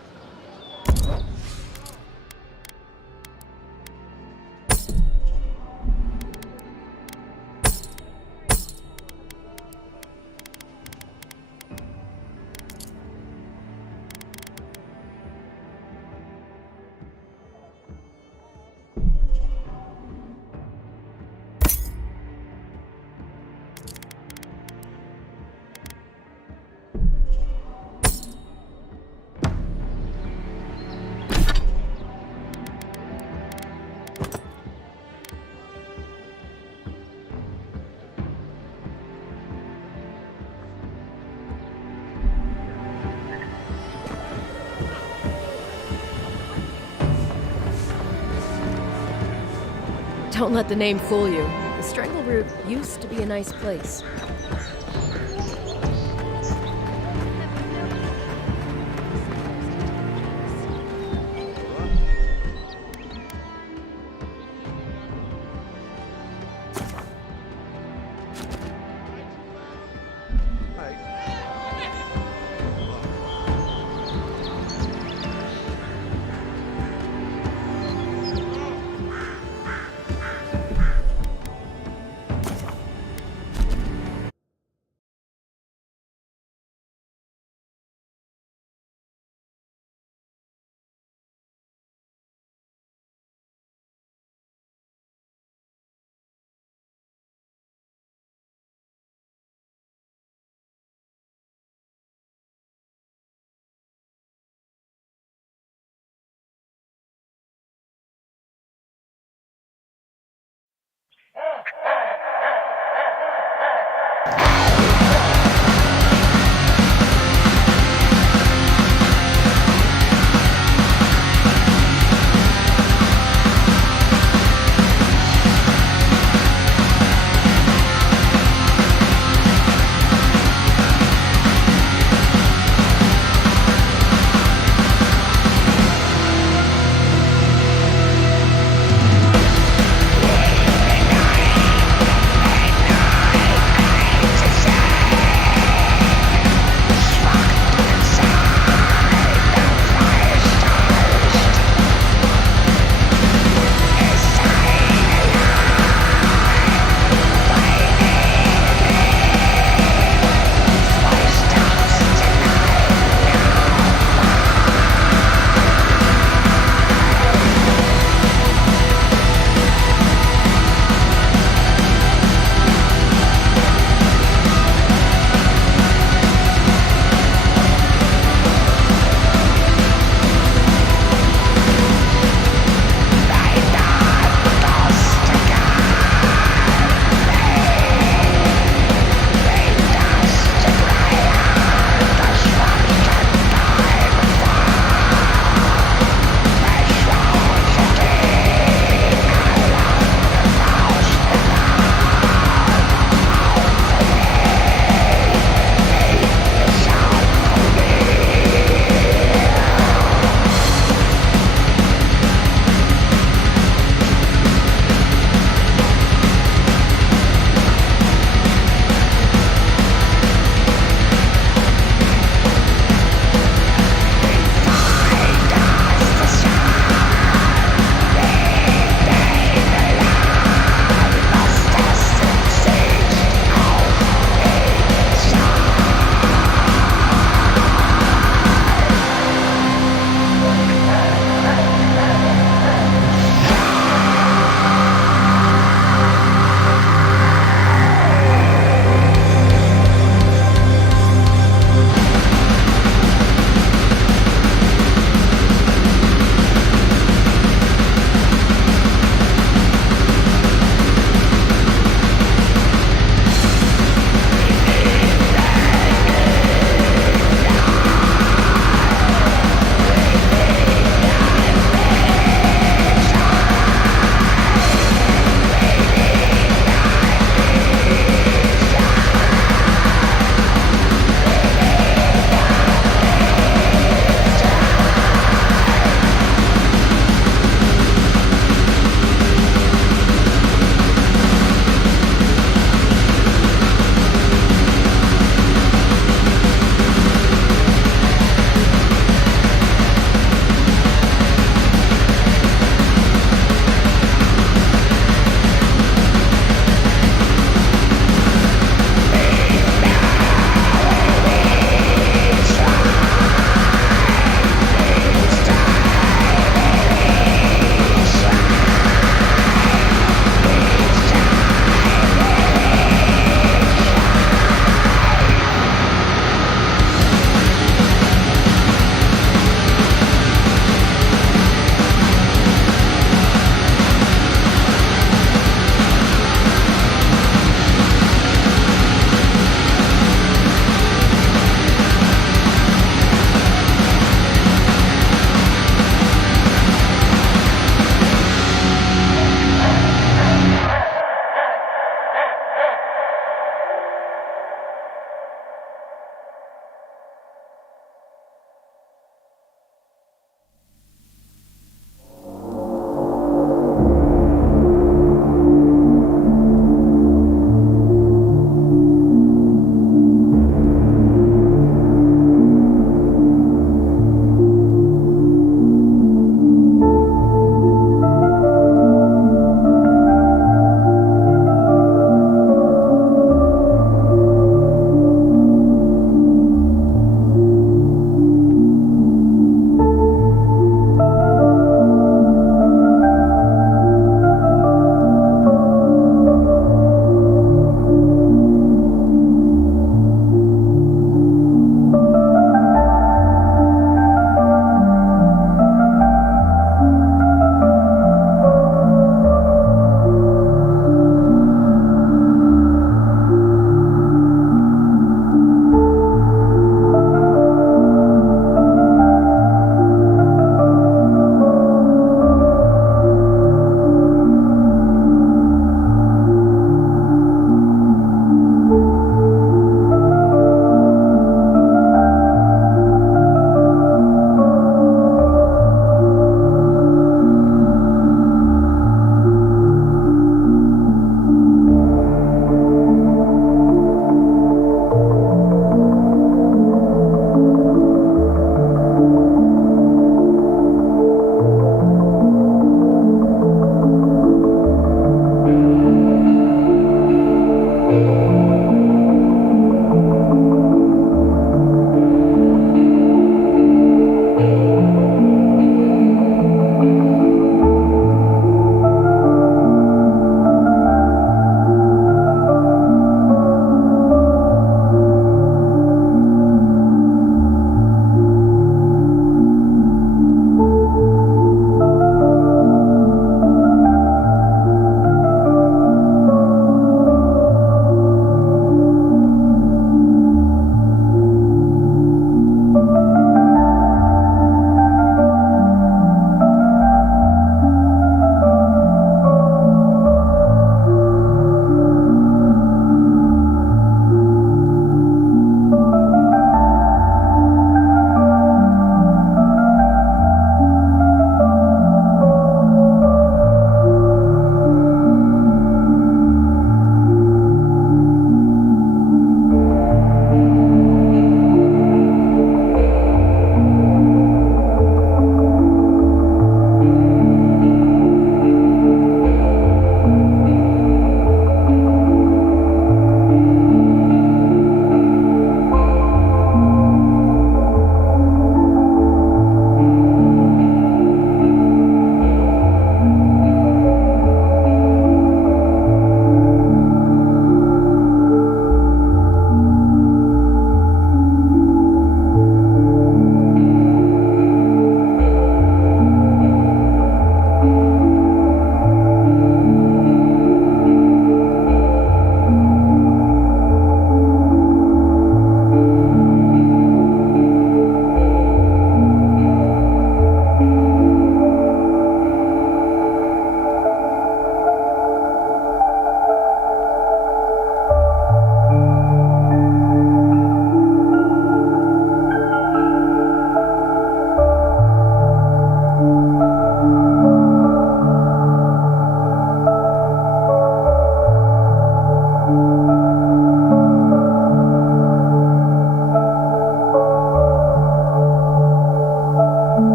Don't let the name fool you. The Strangle Root used to be a nice place.